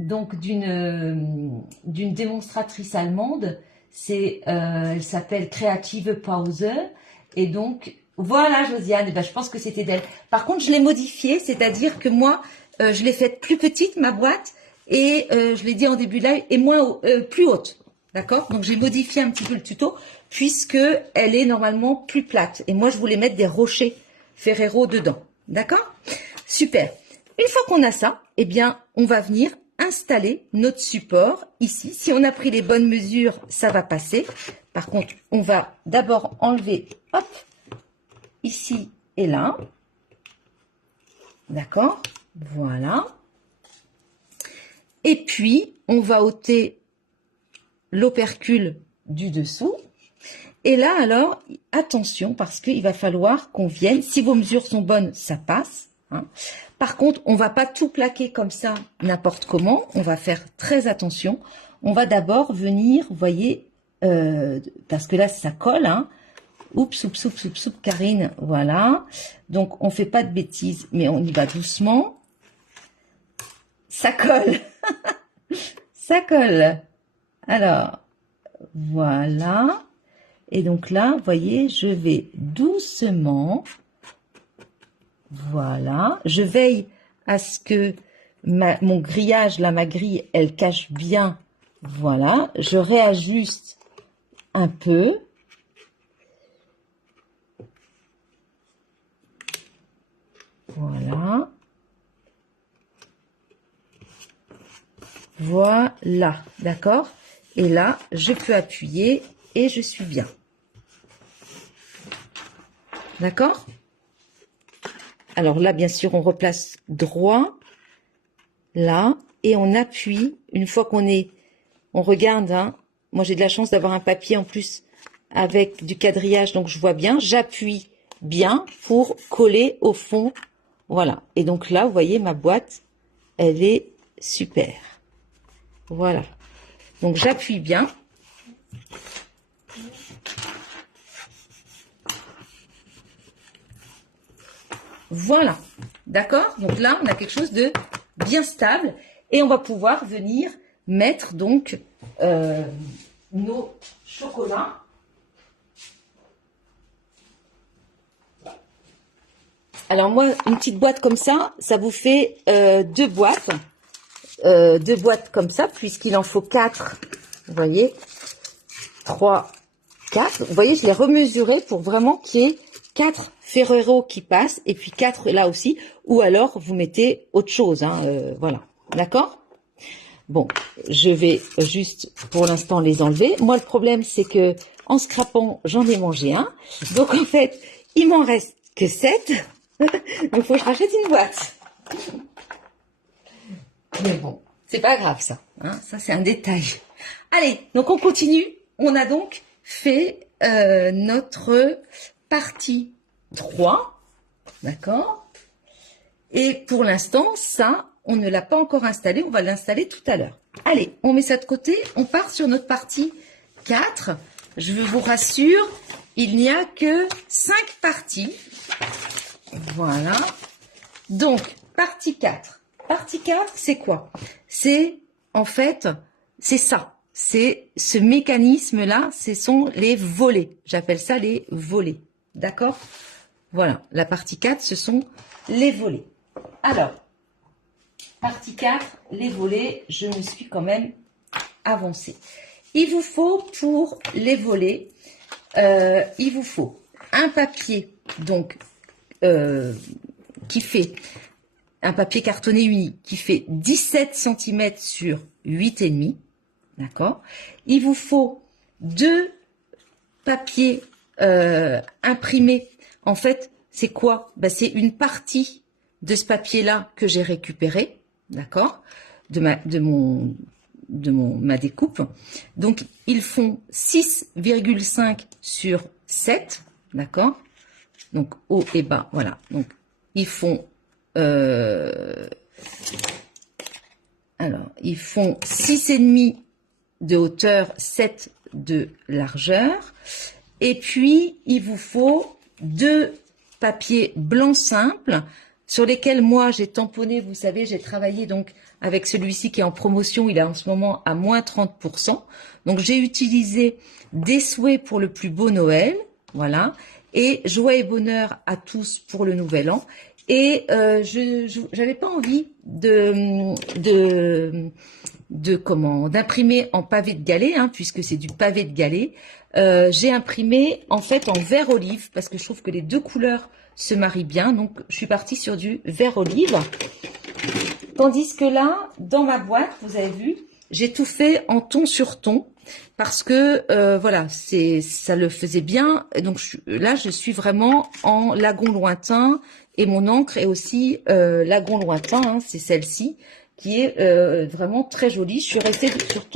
donc d'une démonstratrice allemande. Elle s'appelle Creative Pause. Et donc, voilà, Josiane, ben, je pense que c'était d'elle. Par contre, je l'ai modifiée, c'est-à-dire que moi, je l'ai faite plus petite, ma boîte, et je l'ai dit en début de live, et plus haute. D'accord? Donc, j'ai modifié un petit peu le tuto puisque elle est normalement plus plate. Et moi, je voulais mettre des rochers Ferrero dedans. D'accord? Super. Une fois qu'on a ça, eh bien, on va venir installer notre support ici. Si on a pris les bonnes mesures, ça va passer. Par contre, on va d'abord enlever, hop, ici et là. D'accord? Voilà. Et puis, on va ôter l'opercule du dessous. Et là, alors, attention, parce qu'il va falloir qu'on vienne, si vos mesures sont bonnes, ça passe. Hein. Par contre, on va pas tout plaquer comme ça, n'importe comment. On va faire très attention. On va d'abord venir, vous voyez, parce que là, ça colle. Hein. Oups, oups, oups, oups, oups, Karine, voilà. Donc, on fait pas de bêtises, mais on y va doucement. Ça colle. Ça colle. Alors, voilà. Et donc là, vous voyez, je vais doucement. Voilà. Je veille à ce que mon grillage, là, ma grille, elle cache bien. Voilà. Je réajuste un peu. Voilà. Voilà. D'accord? Et là, je peux appuyer et je suis bien. D'accord? Alors là, bien sûr, on replace droit, là, et on appuie. Une fois qu'on est, on regarde, hein, moi j'ai de la chance d'avoir un papier en plus avec du quadrillage, donc je vois bien. J'appuie bien pour coller au fond. Voilà. Et donc là, vous voyez, ma boîte, elle est super. Voilà. Donc j'appuie bien. Voilà, d'accord? Donc là, on a quelque chose de bien stable et on va pouvoir venir mettre donc nos chocolats. Alors moi, une petite boîte comme ça vous fait deux boîtes comme ça, puisqu'il en faut 4, vous voyez, 3, 4. Vous voyez, je l'ai remesuré pour vraiment qu'il y ait 4 Ferrero qui passent, et puis 4 là aussi, ou alors vous mettez autre chose, hein, voilà, d'accord? Bon, je vais juste pour l'instant les enlever. Moi, le problème, c'est que en scrapant, j'en ai mangé un, donc en fait, il m'en reste que 7, il faut que je rachète une boîte. Mais bon, c'est pas grave ça, hein, ça c'est un détail. Allez, donc on continue, on a donc fait notre partie 3, d'accord? Et pour l'instant, ça, on ne l'a pas encore installé, on va l'installer tout à l'heure. Allez, on met ça de côté, on part sur notre partie 4. Je vous rassure, il n'y a que 5 parties. Voilà. Donc, partie 4. Partie 4, c'est quoi? C'est, en fait, c'est ça. C'est ce mécanisme-là, ce sont les volets. J'appelle ça les volets. D'accord? Voilà, la partie 4, ce sont les volets. Alors, partie 4, les volets, je me suis quand même avancée. Il vous faut, pour les volets, il vous faut un papier, donc, qui fait, un papier cartonné uni, qui fait 17 cm sur 8,5. D'accord? Il vous faut 2 papiers imprimés. En fait, c'est quoi? Ben, c'est une partie de ce papier-là que j'ai récupéré, d'accord, de ma découpe. Donc, ils font 6,5 sur 7, d'accord. Donc, haut et bas, voilà. Donc, ils font alors, ils font 6,5 de hauteur, 7 de largeur. Et puis, il vous faut 2 papiers blancs simples sur lesquels moi j'ai tamponné, vous savez, j'ai travaillé donc avec celui-ci qui est en promotion, il est en ce moment à moins 30%. Donc j'ai utilisé des souhaits pour le plus beau Noël, voilà, et joie et bonheur à tous pour le nouvel an. Et je n'avais pas envie de d'imprimer en pavé de galet, hein, puisque c'est du pavé de galet. J'ai imprimé en fait en vert olive parce que je trouve que les deux couleurs se marient bien. Donc je suis partie sur du vert olive. Tandis que là, dans ma boîte, vous avez vu, j'ai tout fait en ton sur ton parce que voilà, ça le faisait bien. Et donc là, je suis vraiment en lagon lointain et mon encre est aussi lagon lointain. Hein, c'est celle-ci qui est vraiment très jolie. Je suis restée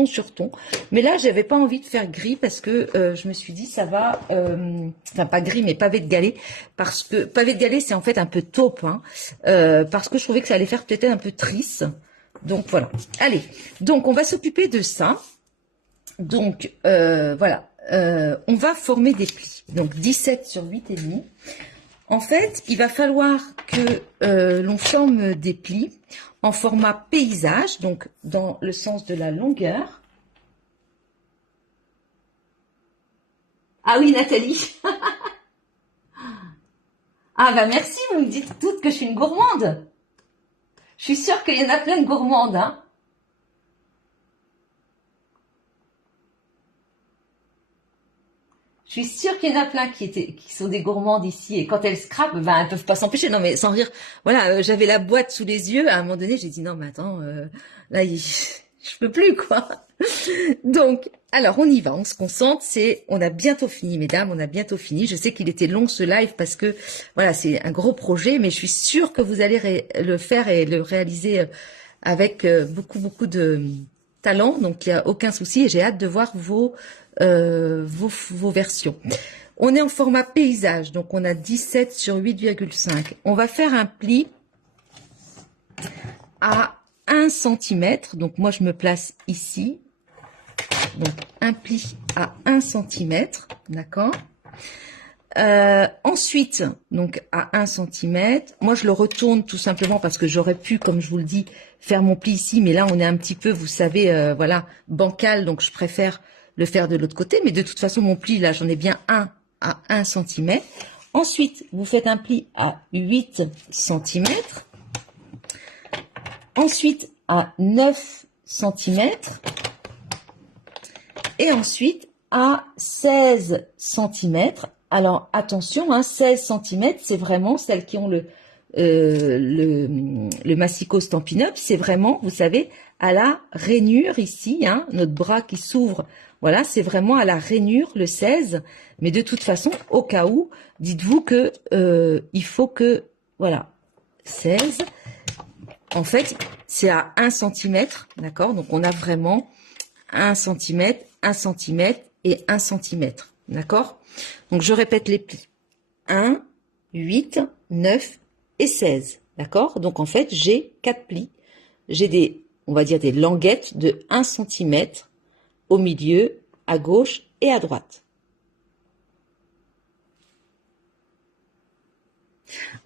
sur ton. Mais là, j'avais pas envie de faire gris parce que je me suis dit ça va, enfin pas gris mais pavé de galet parce que pavé de galet c'est en fait un peu taupe, hein, parce que je trouvais que ça allait faire peut-être un peu triste. Donc voilà. Allez, donc on va s'occuper de ça. Donc voilà, on va former des plis. Donc 17 sur 8,5. En fait, il va falloir que l'on forme des plis en format paysage, donc dans le sens de la longueur. Ah oui, Nathalie. Ah bah merci, vous me dites toutes que je suis une gourmande. Je suis sûre qu'il y en a plein de gourmandes, hein. Je suis sûre qu'il y en a plein qui sont des gourmandes ici. Et quand elles scrapent, ben, elles peuvent pas s'empêcher. Non, mais sans rire. Voilà, j'avais la boîte sous les yeux. À un moment donné, j'ai dit, non, mais attends, là, je peux plus, quoi. Donc, alors, on y va. On se concentre. On a bientôt fini, mesdames. On a bientôt fini. Je sais qu'il était long, ce live, parce que, voilà, c'est un gros projet. Mais je suis sûre que vous allez le faire et le réaliser avec beaucoup de talent. Donc, il n'y a aucun souci. Et j'ai hâte de voir vos versions. On est en format paysage, donc on a 17 sur 8,5. On va faire un pli à 1 cm. Donc moi je me place ici. Donc un pli à 1 cm, d'accord. Ensuite, donc à 1 cm, moi je le retourne tout simplement parce que j'aurais pu, comme je vous le dis, faire mon pli ici, mais là on est un petit peu, vous savez, voilà, bancal, donc je préfère le faire de l'autre côté, mais de toute façon mon pli là j'en ai bien un à 1 cm. Ensuite vous faites un pli à 8 cm, ensuite à 9 cm et ensuite à 16 cm. Alors attention, hein, 16 cm c'est vraiment celles qui ont le massicot Stampin' Up, c'est vraiment, vous savez, à la rainure ici, hein, notre bras qui s'ouvre, voilà, c'est vraiment à la rainure le 16, mais de toute façon, au cas où, dites-vous que il faut que, voilà, 16, en fait, c'est à 1 cm, d'accord, donc on a vraiment 1 cm, 1 cm et 1 cm, d'accord. Donc je répète les plis, 1, 8, 9 et 16, d'accord. Donc en fait, j'ai 4 plis. J'ai des, on va dire des languettes de 1 cm au milieu, à gauche et à droite.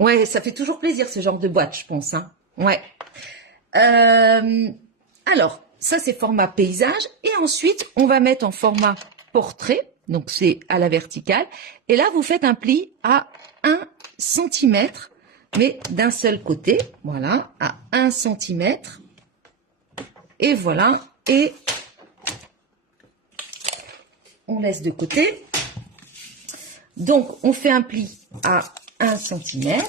Ouais, ça fait toujours plaisir ce genre de boîte, je pense, hein. Ouais. Alors, ça c'est format paysage. Et ensuite, on va mettre en format portrait. Donc c'est à la verticale. Et là, vous faites un pli à 1 cm, mais d'un seul côté. Voilà, à 1 cm. Et voilà. Et on laisse de côté. Donc, on fait un pli à 1 cm.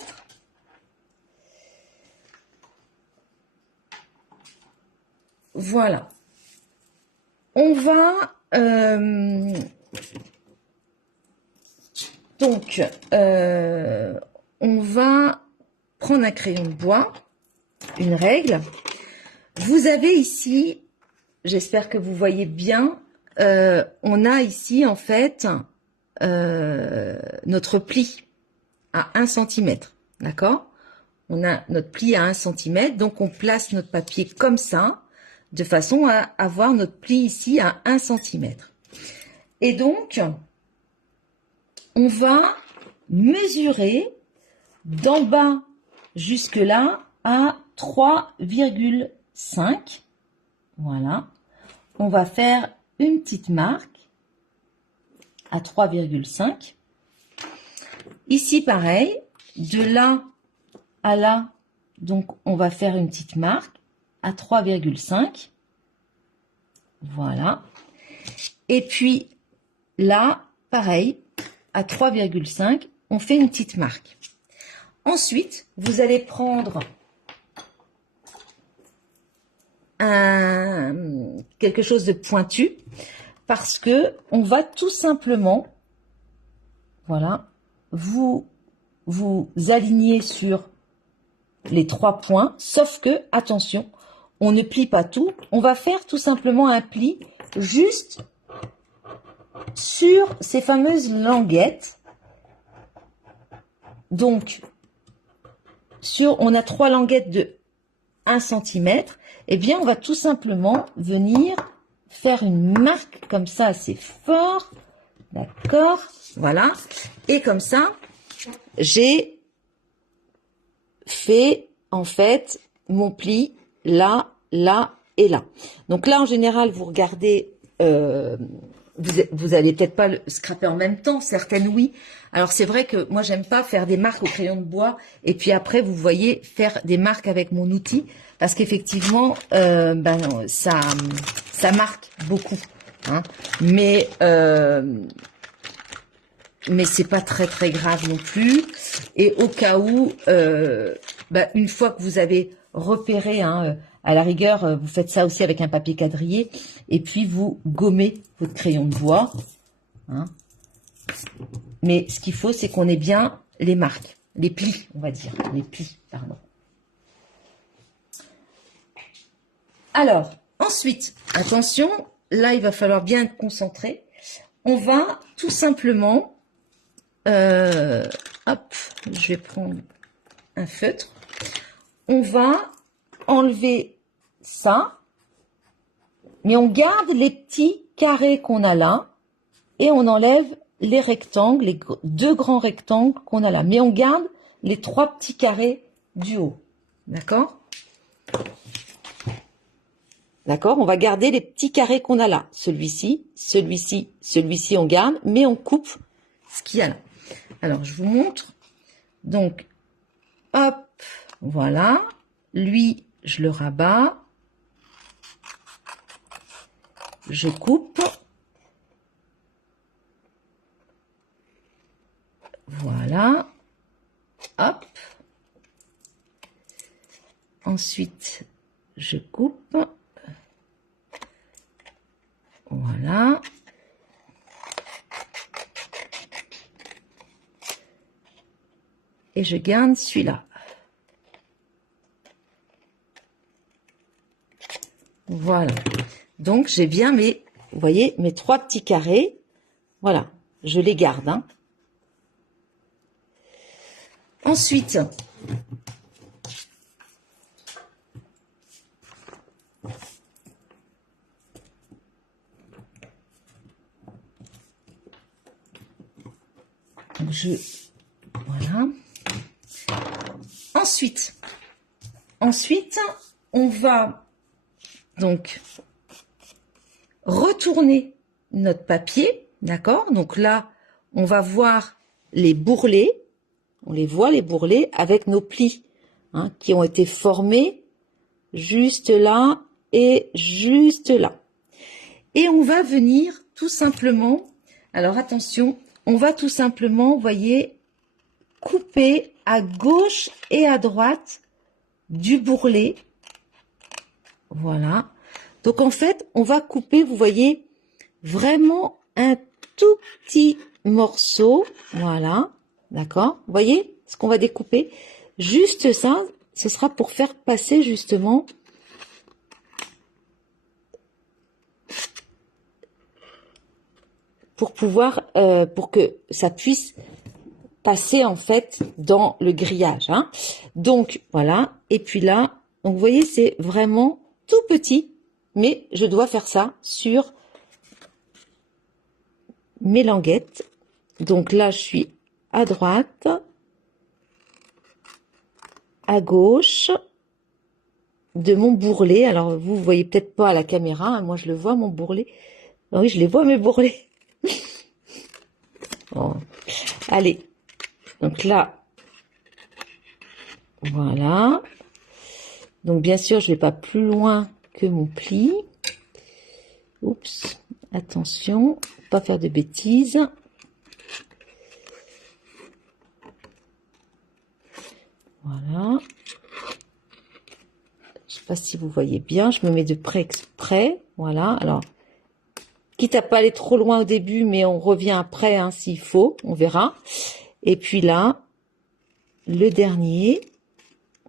Voilà. On va on va prendre un crayon de bois, une règle. Vous avez ici, j'espère que vous voyez bien, on a ici en fait notre pli à 1 cm, d'accord? On a notre pli à 1 cm, donc on place notre papier comme ça, de façon à avoir notre pli ici à 1 cm. Et donc, on va mesurer d'en bas jusque là à 3,5. Voilà. On va faire une petite marque à 3,5. Ici, pareil, de là à là, donc on va faire une petite marque à 3,5. Voilà. Et puis là, pareil, à 3,5, on fait une petite marque. Ensuite, vous allez prendre quelque chose de pointu parce que on va tout simplement, voilà, vous aligner sur les 3 points, sauf que, attention, on ne plie pas tout, on va faire tout simplement un pli juste sur ces fameuses languettes. Donc, on a 3 languettes de 1 cm, eh bien, on va tout simplement venir faire une marque comme ça assez fort, d'accord, voilà, et comme ça, j'ai fait en fait mon pli là, là et là. Donc là, en général, vous regardez, vous allez peut-être pas le scraper en même temps, certaines oui. Alors c'est vrai que moi j'aime pas faire des marques au crayon de bois et puis après vous voyez faire des marques avec mon outil parce qu'effectivement ça marque beaucoup, hein. Mais c'est pas très grave non plus. Et au cas où, une fois que vous avez repéré, hein, à la rigueur, vous faites ça aussi avec un papier quadrillé, et puis vous gommez votre crayon de bois, hein. Mais ce qu'il faut, c'est qu'on ait bien les marques, les plis, on va dire, les plis, pardon. Alors, ensuite, attention, là, il va falloir bien être concentré. On va tout simplement, hop, je vais prendre un feutre. On va enlever ça, mais on garde les petits carrés qu'on a là et on enlève les rectangles, les 2 grands rectangles qu'on a là. Mais on garde les 3 petits carrés du haut. D'accord? D'accord? On va garder les petits carrés qu'on a là. Celui-ci, celui-ci, celui-ci, on garde, mais on coupe ce qu'il y a là. Alors, je vous montre. Donc, hop, voilà. Lui, je le rabats. Je coupe. Voilà. Hop. Ensuite, je coupe. Voilà. Et je garde celui-là. Voilà. Donc, j'ai bien mes, vous voyez, mes 3 petits carrés. Voilà. Je les garde, hein. Ensuite, voilà. Ensuite, on va donc retourner notre papier, d'accord? Donc là, on va voir les bourrelets, on les voit les bourrelets avec nos plis, hein, qui ont été formés juste là et juste là. Et on va venir tout simplement, alors attention, on va tout simplement, vous voyez, couper à gauche et à droite du bourrelet. Voilà. Donc en fait, on va couper, vous voyez, vraiment un tout petit morceau. Voilà. D'accord? Vous voyez ce qu'on va découper? Juste ça, ce sera pour faire passer justement pour pouvoir, pour que ça puisse passer en fait dans le grillage, hein. Donc voilà, et puis là, donc vous voyez, c'est vraiment tout petit, mais je dois faire ça sur mes languettes. Donc là, je suis à droite, à gauche de mon bourrelet. Alors vous voyez peut-être pas à la caméra, hein, moi je le vois mon bourrelet. Oui, je les vois mes bourrelets. Bon. Allez. Donc là, voilà. Donc bien sûr, je vais pas plus loin que mon pli. Attention, pas faire de bêtises. Voilà. Je sais pas si vous voyez bien, je me mets de près exprès. Voilà, alors, quitte à pas aller trop loin au début, mais on revient après, hein, s'il faut, on verra. Et puis là, le dernier,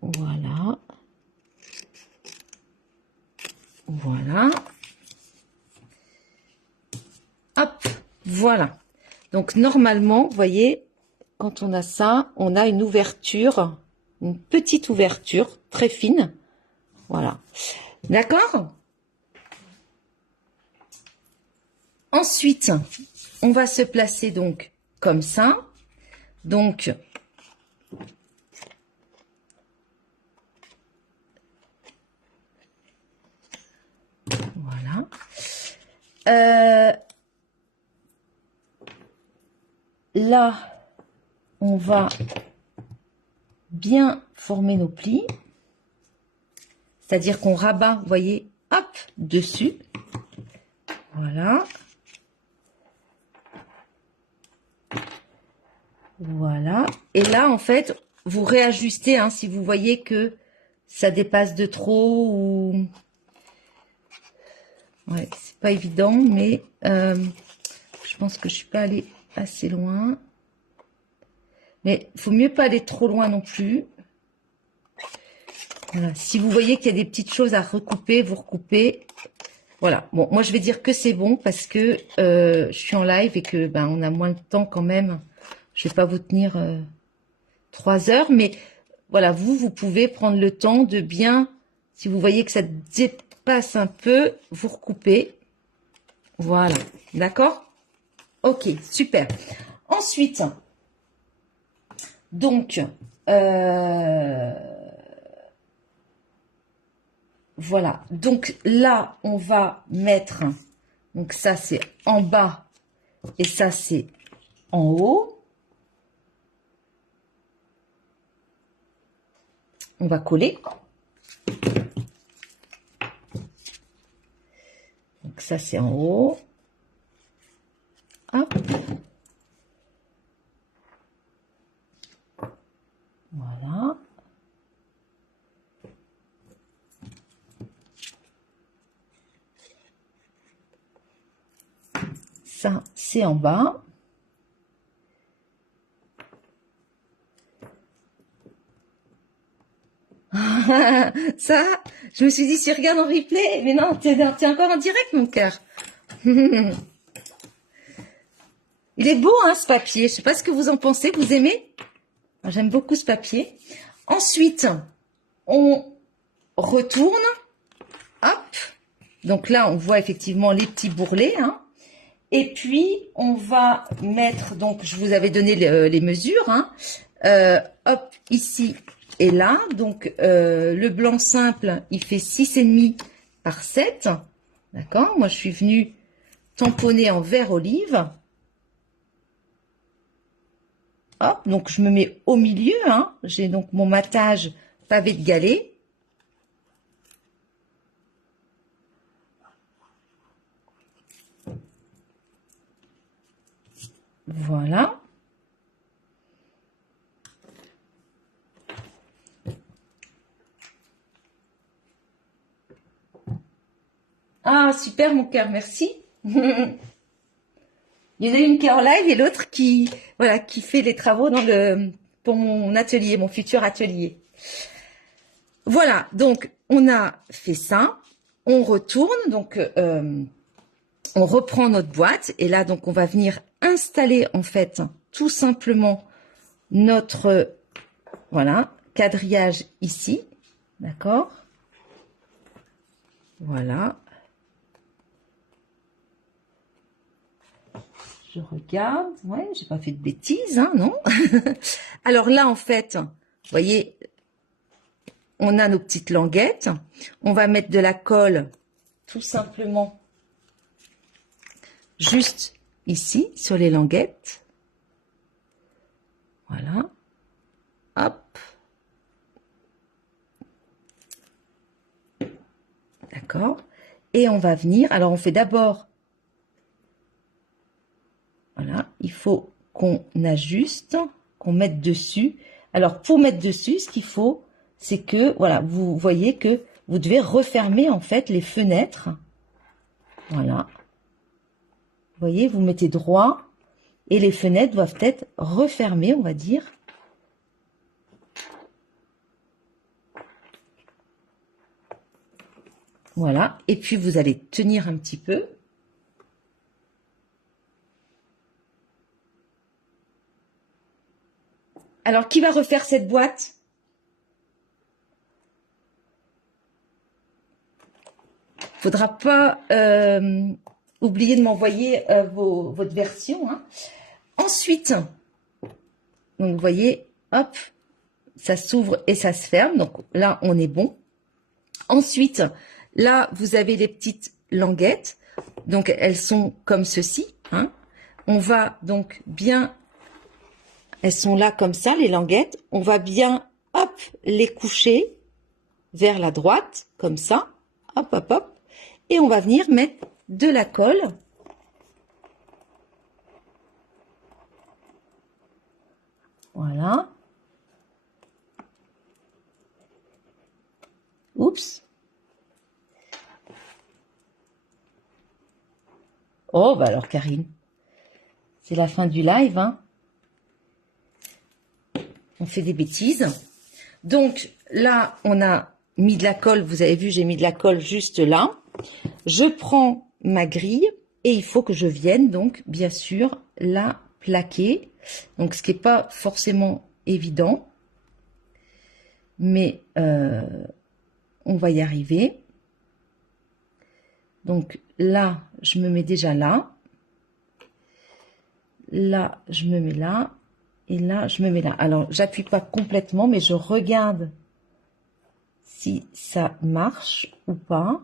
voilà. Voilà. Hop, voilà. Donc, normalement, vous voyez, quand on a ça, on a une ouverture, une petite ouverture, très fine. Voilà. D'accord? Ensuite, on va se placer donc comme ça. Donc, voilà. Là, on va bien former nos plis. C'est-à-dire qu'on rabat, vous voyez, hop, dessus. Voilà. Voilà. Et là, en fait, vous réajustez, hein, si vous voyez que ça dépasse de trop ou... Ouais, c'est pas évident, mais je pense que je suis pas allée assez loin. Mais il faut mieux pas aller trop loin non plus. Voilà. Si vous voyez qu'il y a des petites choses à recouper, vous recoupez. Voilà. Bon, moi je vais dire que c'est bon parce que je suis en live et que ben on a moins de temps quand même. Je vais pas vous tenir 3 heures, mais voilà, vous pouvez prendre le temps de bien, si vous voyez que ça dépasse un peu, vous recoupez. Voilà, d'accord? Ok, super. Ensuite, donc, voilà. Donc là, on va mettre, donc ça c'est en bas et ça c'est en haut. On va coller. Donc ça c'est en haut. Hop. Voilà. Ça, c'est en bas. Ça, je me suis dit, si je regarde en replay, mais non, t'es encore en direct, mon cœur. Il est beau, hein, ce papier. Je sais pas ce que vous en pensez. Vous aimez? J'aime beaucoup ce papier. Ensuite, on retourne. Hop. Donc là, on voit effectivement les petits bourrelets. Hein. Et puis, on va mettre, donc je vous avais donné les mesures. Hein. Hop, ici et là. Donc, le blanc simple, il fait 6,5 par 7. D'accord? Moi, je suis venue tamponner en vert olive. Hop, donc je me mets au milieu. Hein. J'ai donc mon matage pavé de galets. Voilà. Ah, super, mon cœur, merci. Il y en a une qui est en live et l'autre qui, voilà, qui fait les travaux pour mon atelier, mon futur atelier. Voilà, donc on a fait ça. On retourne, donc on reprend notre boîte et là, donc on va venir installer en fait tout simplement notre, voilà, quadrillage ici, d'accord? Voilà. Je regarde, ouais, j'ai pas fait de bêtises, hein, non? Alors là, en fait, vous voyez, on a nos petites languettes. On va mettre de la colle, tout simplement, juste ici, sur les languettes. Voilà. Hop. D'accord. Et on va venir, alors on fait d'abord faut qu'on ajuste, qu'on mette dessus. Alors, pour mettre dessus, ce qu'il faut, c'est que, voilà, vous voyez que vous devez refermer, en fait, les fenêtres. Voilà. Vous voyez, vous mettez droit et les fenêtres doivent être refermées, on va dire. Voilà. Et puis, vous allez tenir un petit peu. Alors, qui va refaire cette boîte? Faudra pas oublier de m'envoyer votre version. Hein. Ensuite, donc vous voyez, hop, ça s'ouvre et ça se ferme. Donc là, on est bon. Ensuite, là, vous avez les petites languettes. Donc, elles sont comme ceci. Hein. On va donc bien... Elles sont là comme ça, les languettes. On va bien, hop, les coucher vers la droite, comme ça. Hop, hop, hop. Et on va venir mettre de la colle. Voilà. Oups. Oh, bah alors Karine, c'est la fin du live, hein. On fait des bêtises. Donc là, on a mis de la colle. Vous avez vu, j'ai mis de la colle juste là. Je prends ma grille et il faut que je vienne donc, bien sûr, la plaquer. Donc, ce qui n'est pas forcément évident. Mais on va y arriver. Donc là, je me mets déjà là. Là, je me mets là. Et là, je me mets là. Alors, j'appuie pas complètement, mais je regarde si ça marche ou pas.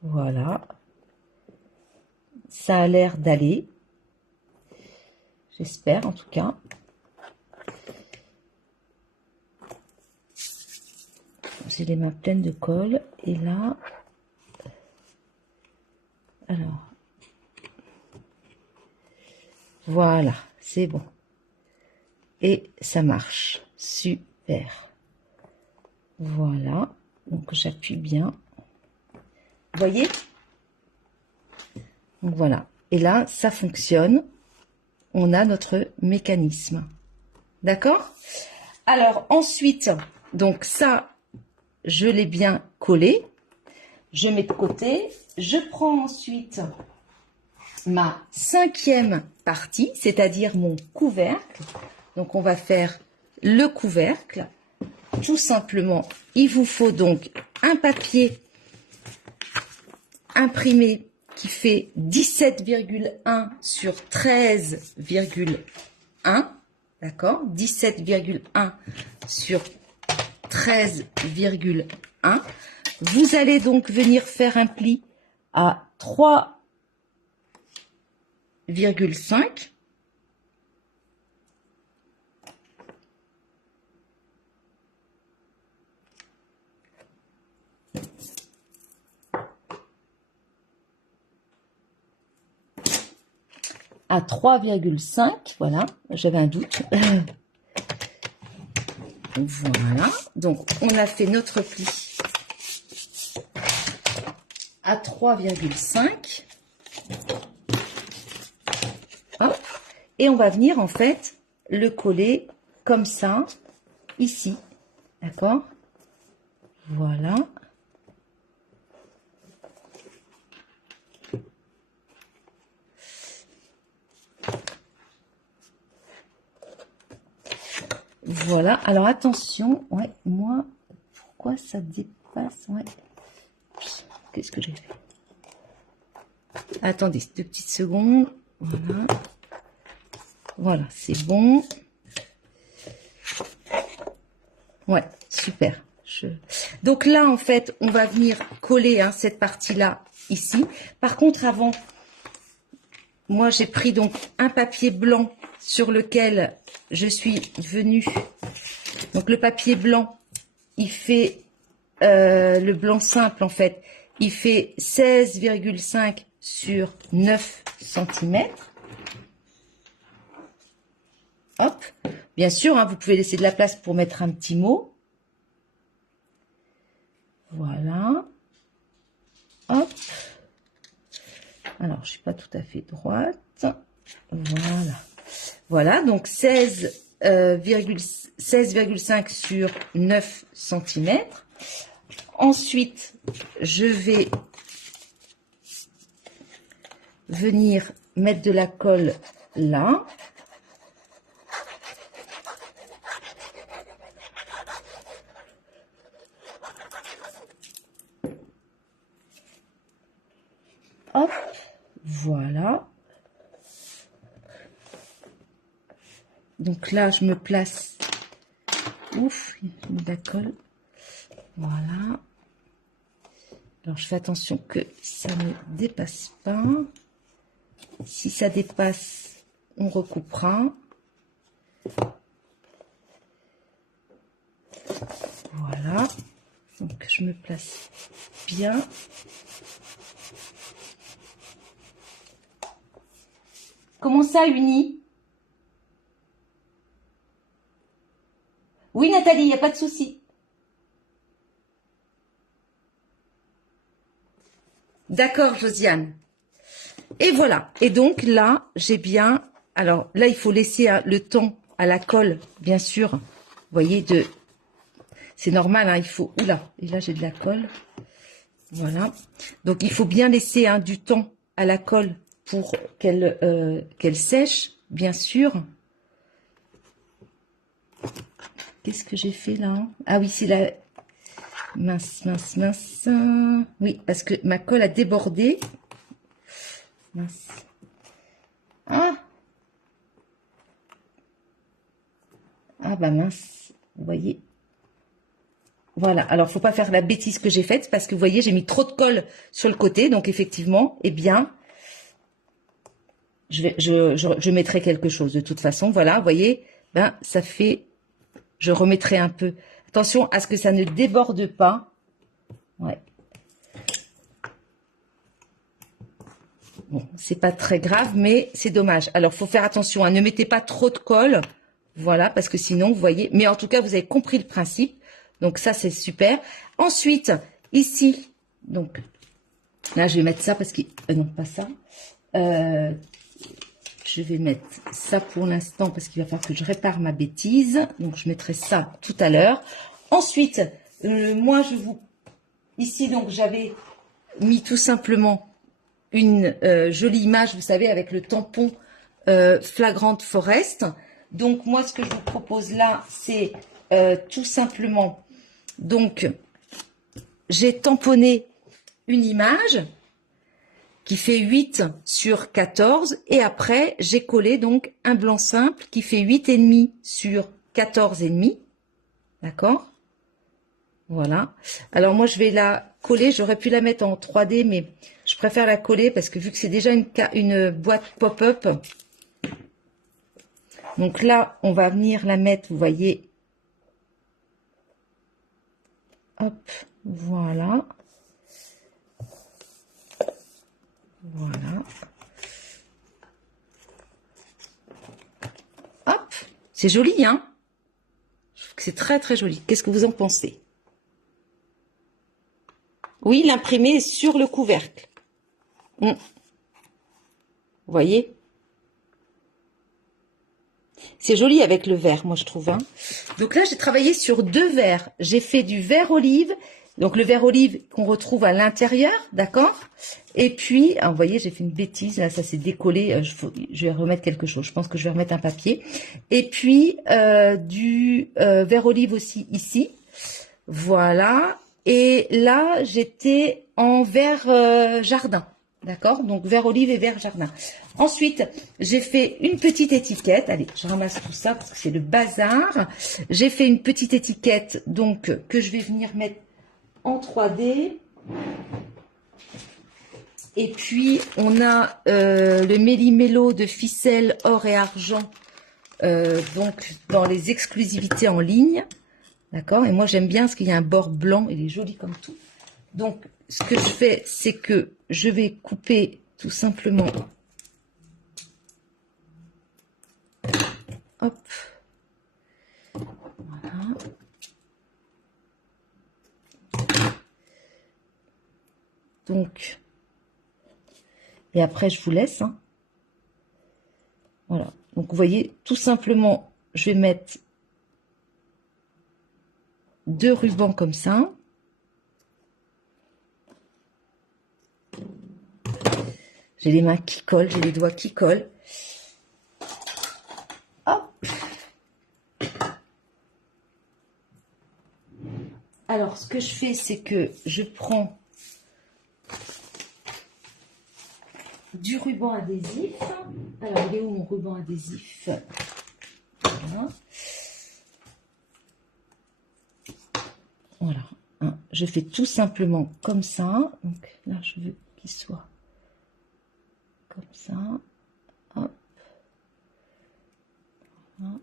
Voilà. Ça a l'air d'aller. J'espère, en tout cas. J'ai les mains pleines de colle. Et là... Alors... Voilà, c'est bon. Et ça marche. Super. Voilà. Donc, j'appuie bien. Vous voyez? Donc, voilà. Et là, ça fonctionne. On a notre mécanisme. D'accord? Alors, ensuite, donc ça, je l'ai bien collé. Je mets de côté. Je prends ensuite... ma 5e partie, c'est-à-dire mon couvercle. Donc, on va faire le couvercle. Tout simplement, il vous faut donc un papier imprimé qui fait 17,1 sur 13,1. D'accord? 17,1 sur 13,1. Vous allez donc venir faire un pli à 3,5 à 3,5, voilà, j'avais un doute. Voilà, donc on a fait notre pli à 3,5. Hop, et on va venir en fait le coller comme ça, ici, d'accord? Voilà. Voilà, alors attention, ouais, moi, pourquoi ça dépasse, ouais. Qu'est-ce que j'ai fait? Attendez, 2 petites secondes, voilà. Voilà, c'est bon. Ouais, super. Donc là, en fait, on va venir coller hein, cette partie-là ici. Par contre, avant, moi, j'ai pris donc un papier blanc sur lequel je suis venue. Donc, le papier blanc, il fait le blanc simple, en fait. il fait 16,5 sur 9 cm. Hop. Bien sûr, hein, vous pouvez laisser de la place pour mettre un petit mot. Voilà. Hop. Alors, je suis pas tout à fait droite. Voilà. Voilà, donc 16,5 sur 9 cm. Ensuite, je vais venir mettre de la colle là. Hop, voilà. Donc là, je me place. Ouf, il y a de la colle. Voilà. Alors, je fais attention que ça ne dépasse pas. Si ça dépasse, on recoupera. Voilà. Donc, je me place bien. Comment ça, uni? Oui, Nathalie, il n'y a pas de souci. D'accord, Josiane. Et voilà. Et donc là, j'ai bien... Alors là, il faut laisser le temps à la colle, bien sûr. Vous voyez, c'est normal, hein, il faut... Oula, et là, j'ai de la colle. Voilà. Donc, il faut bien laisser du temps à la colle pour qu'elle sèche, bien sûr. Qu'est-ce que j'ai fait là? Ah oui, c'est la... Mince, mince, mince. Oui, parce que ma colle a débordé. Mince. Ah! Ah bah mince, vous voyez. Voilà, alors faut pas faire la bêtise que j'ai faite parce que vous voyez, j'ai mis trop de colle sur le côté. Donc effectivement, eh bien, je mettrai quelque chose de toute façon. Voilà, vous voyez, ben ça fait... Je remettrai un peu. Attention à ce que ça ne déborde pas. Ouais. Bon, c'est pas très grave, mais c'est dommage. Alors, faut faire attention, hein, ne mettez pas trop de colle. Voilà, parce que sinon, vous voyez... Mais en tout cas, vous avez compris le principe. Donc, ça, c'est super. Ensuite, ici, donc, là, je vais mettre ça parce que... non, pas ça. Je vais mettre ça pour l'instant parce qu'il va falloir que je répare ma bêtise. Donc, je mettrai ça tout à l'heure. Ensuite, moi, ici, donc, j'avais mis tout simplement une jolie image, vous savez, avec le tampon Flagrant Forest. Donc, moi, ce que je vous propose là, c'est tout simplement... Donc, j'ai tamponné une image qui fait 8 sur 14 et après j'ai collé donc un blanc simple qui fait 8,5 sur 14,5. D'accord? Voilà. Alors moi je vais la coller, j'aurais pu la mettre en 3D mais je préfère la coller parce que vu que c'est déjà une boîte pop-up. Donc là on va venir la mettre, vous voyez. Hop, voilà. Voilà. Hop, c'est joli, hein? Je trouve que c'est très très joli. Qu'est-ce que vous en pensez? Oui, l'imprimé est sur le couvercle. Vous voyez? C'est joli avec le vert, moi je trouve. Hein. Donc là, j'ai travaillé sur 2 verres. J'ai fait du vert olive. Donc le vert olive qu'on retrouve à l'intérieur, d'accord? Et puis, vous voyez, j'ai fait une bêtise, là, ça s'est décollé, je vais remettre quelque chose, je pense que je vais remettre un papier. Et puis, du vert olive aussi ici, voilà. Et là, j'étais en vert jardin, d'accord? Donc vert olive et vert jardin. Ensuite, j'ai fait une petite étiquette, allez, je ramasse tout ça parce que c'est le bazar. J'ai fait une petite étiquette, donc, que je vais venir mettre en 3D. Et puis, on a le méli-mélo de ficelle or et argent, donc dans les exclusivités en ligne. D'accord? Et moi, j'aime bien parce qu'il y a un bord blanc, il est joli comme tout. Donc, ce que je fais, c'est que je vais couper tout simplement. Hop. Voilà. Donc, et après, je vous laisse. Hein. Voilà. Donc, vous voyez, tout simplement, je vais mettre 2 rubans comme ça. J'ai les mains qui collent, j'ai les doigts qui collent. Hop. Alors, ce que je fais, c'est que je prends du ruban adhésif. Alors, il est où mon ruban adhésif? Voilà. Voilà. Hein, je fais tout simplement comme ça. Donc là, je veux qu'il soit comme ça. Hop. Voilà.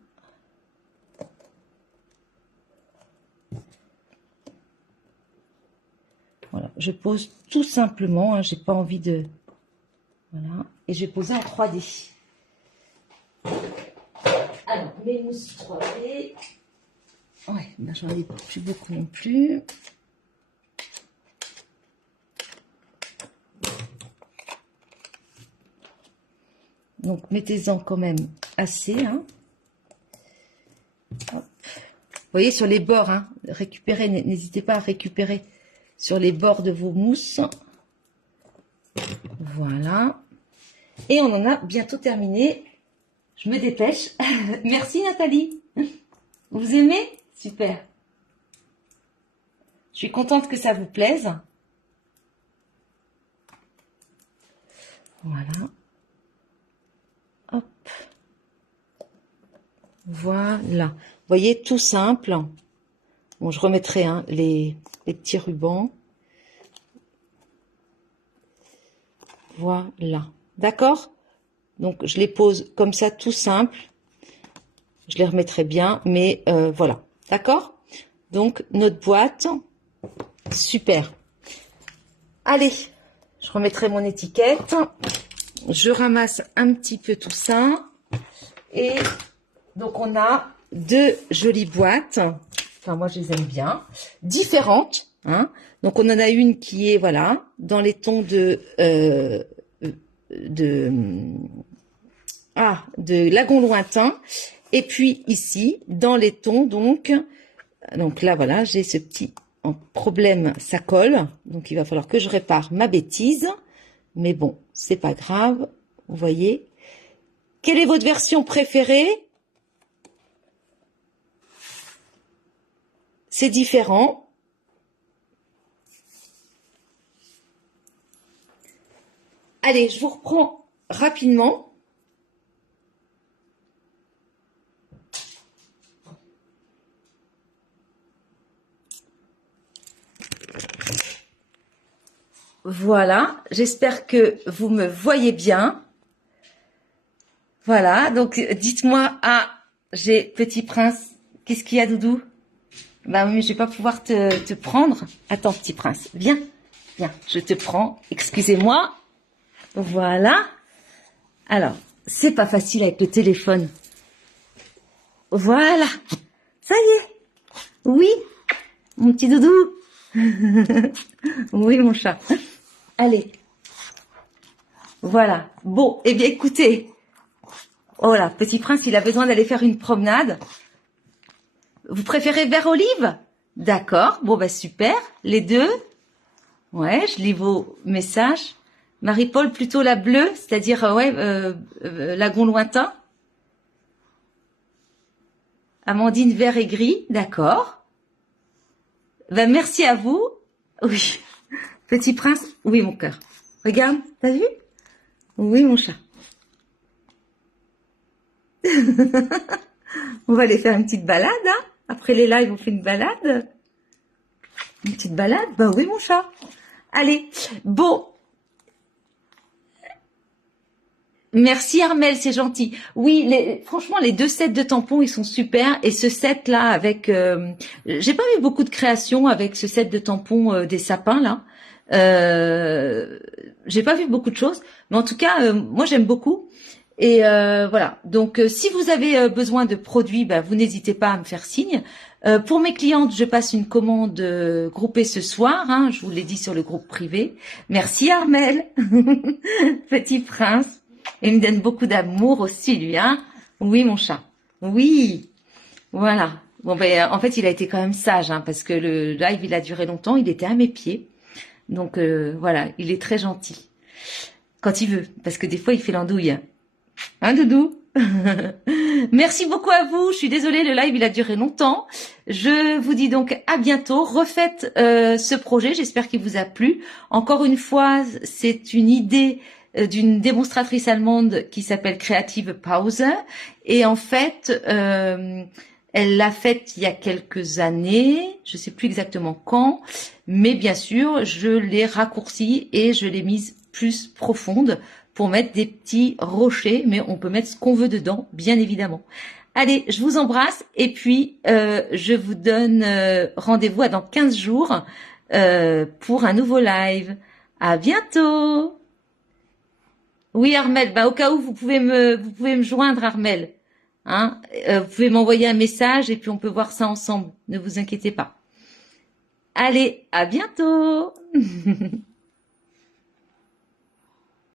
Voilà. Je pose tout simplement. Hein, j'ai pas envie de... Voilà. Et je vais poser en 3D. Alors, mes mousses 3D. Ouais, ben j'en ai plus beaucoup non plus. Donc, mettez-en quand même assez. Hein. Hop. Vous voyez, sur les bords, hein, récupérez, n'hésitez pas à récupérer sur les bords de vos mousses. Voilà. Et on en a bientôt terminé. Je me dépêche. Merci Nathalie. Vous aimez? Super. Je suis contente que ça vous plaise. Voilà. Hop. Voilà. Vous voyez, tout simple. Bon, je remettrai hein, les petits rubans. Voilà. D'accord? Donc, je les pose comme ça, tout simple. Je les remettrai bien, mais voilà. D'accord? Donc, notre boîte. Super. Allez, je remettrai mon étiquette. Je ramasse un petit peu tout ça. Et donc, on a 2 jolies boîtes. Enfin, moi, je les aime bien. Différentes. Hein. Donc, on en a une qui est, voilà, dans les tons de lagon lointain. Et puis, ici, dans les tons, donc là, voilà, j'ai ce petit problème, ça colle. Donc, il va falloir que je répare ma bêtise. Mais bon, c'est pas grave. Vous voyez. Quelle est votre version préférée? C'est différent. Allez, je vous reprends rapidement. Voilà, j'espère que vous me voyez bien. Voilà, donc dites-moi, j'ai Petit Prince, qu'est-ce qu'il y a Doudou? Bah oui, je vais pas pouvoir te prendre. Attends, Petit Prince, viens, je te prends, excusez-moi. Voilà. Alors, c'est pas facile avec le téléphone. Voilà, ça y est. Oui, mon petit Doudou. Oui, mon chat. Allez. Voilà. Bon, eh bien, écoutez. Oh là, Petit Prince, il a besoin d'aller faire une promenade. Vous préférez vert olive? D'accord. Bon, bah, super. Les deux. Ouais, je lis vos messages. Marie-Paul, plutôt la bleue, c'est-à-dire, lagon lointain. Amandine, vert et gris. D'accord. Ben, merci à vous. Oui. Petit Prince. Oui, mon cœur. Regarde, t'as vu? Oui, mon chat. On va aller faire une petite balade, hein. Après les lives, on fait une balade. Une petite balade? Bah oui, mon chat. Allez, bon. Merci Armel, c'est gentil. Oui, franchement, les deux sets de tampons, ils sont super. Et ce set-là, avec, j'ai pas vu beaucoup de créations avec ce set de tampons des sapins là. J'ai pas vu beaucoup de choses, mais en tout cas, moi j'aime beaucoup. Et voilà. Donc, si vous avez besoin de produits, bah, vous n'hésitez pas à me faire signe. Pour mes clientes, je passe une commande groupée ce soir. Hein, je vous l'ai dit sur le groupe privé. Merci Armel, petit prince. Il me donne beaucoup d'amour aussi, lui, hein. Oui, mon chat. Oui, voilà. Bon, ben, en fait, il a été quand même sage, hein, parce que le live, il a duré longtemps. Il était à mes pieds. Donc, voilà, il est très gentil. Quand il veut, parce que des fois, il fait l'andouille. Hein, Doudou? Merci beaucoup à vous. Je suis désolée, le live, il a duré longtemps. Je vous dis donc à bientôt. Refaites ce projet. J'espère qu'il vous a plu. Encore une fois, c'est une idée d'une démonstratrice allemande qui s'appelle Creative Pause. Et en fait, elle l'a faite il y a quelques années. Je sais plus exactement quand. Mais bien sûr, je l'ai raccourcie et je l'ai mise plus profonde pour mettre des petits rochers, mais on peut mettre ce qu'on veut dedans, bien évidemment. Allez, je vous embrasse et puis je vous donne rendez-vous dans 15 jours pour un nouveau live. À bientôt. Oui, Armel, bah, au cas où vous pouvez me joindre, Armel. Hein, vous pouvez m'envoyer un message et puis on peut voir ça ensemble. Ne vous inquiétez pas. Allez, à bientôt.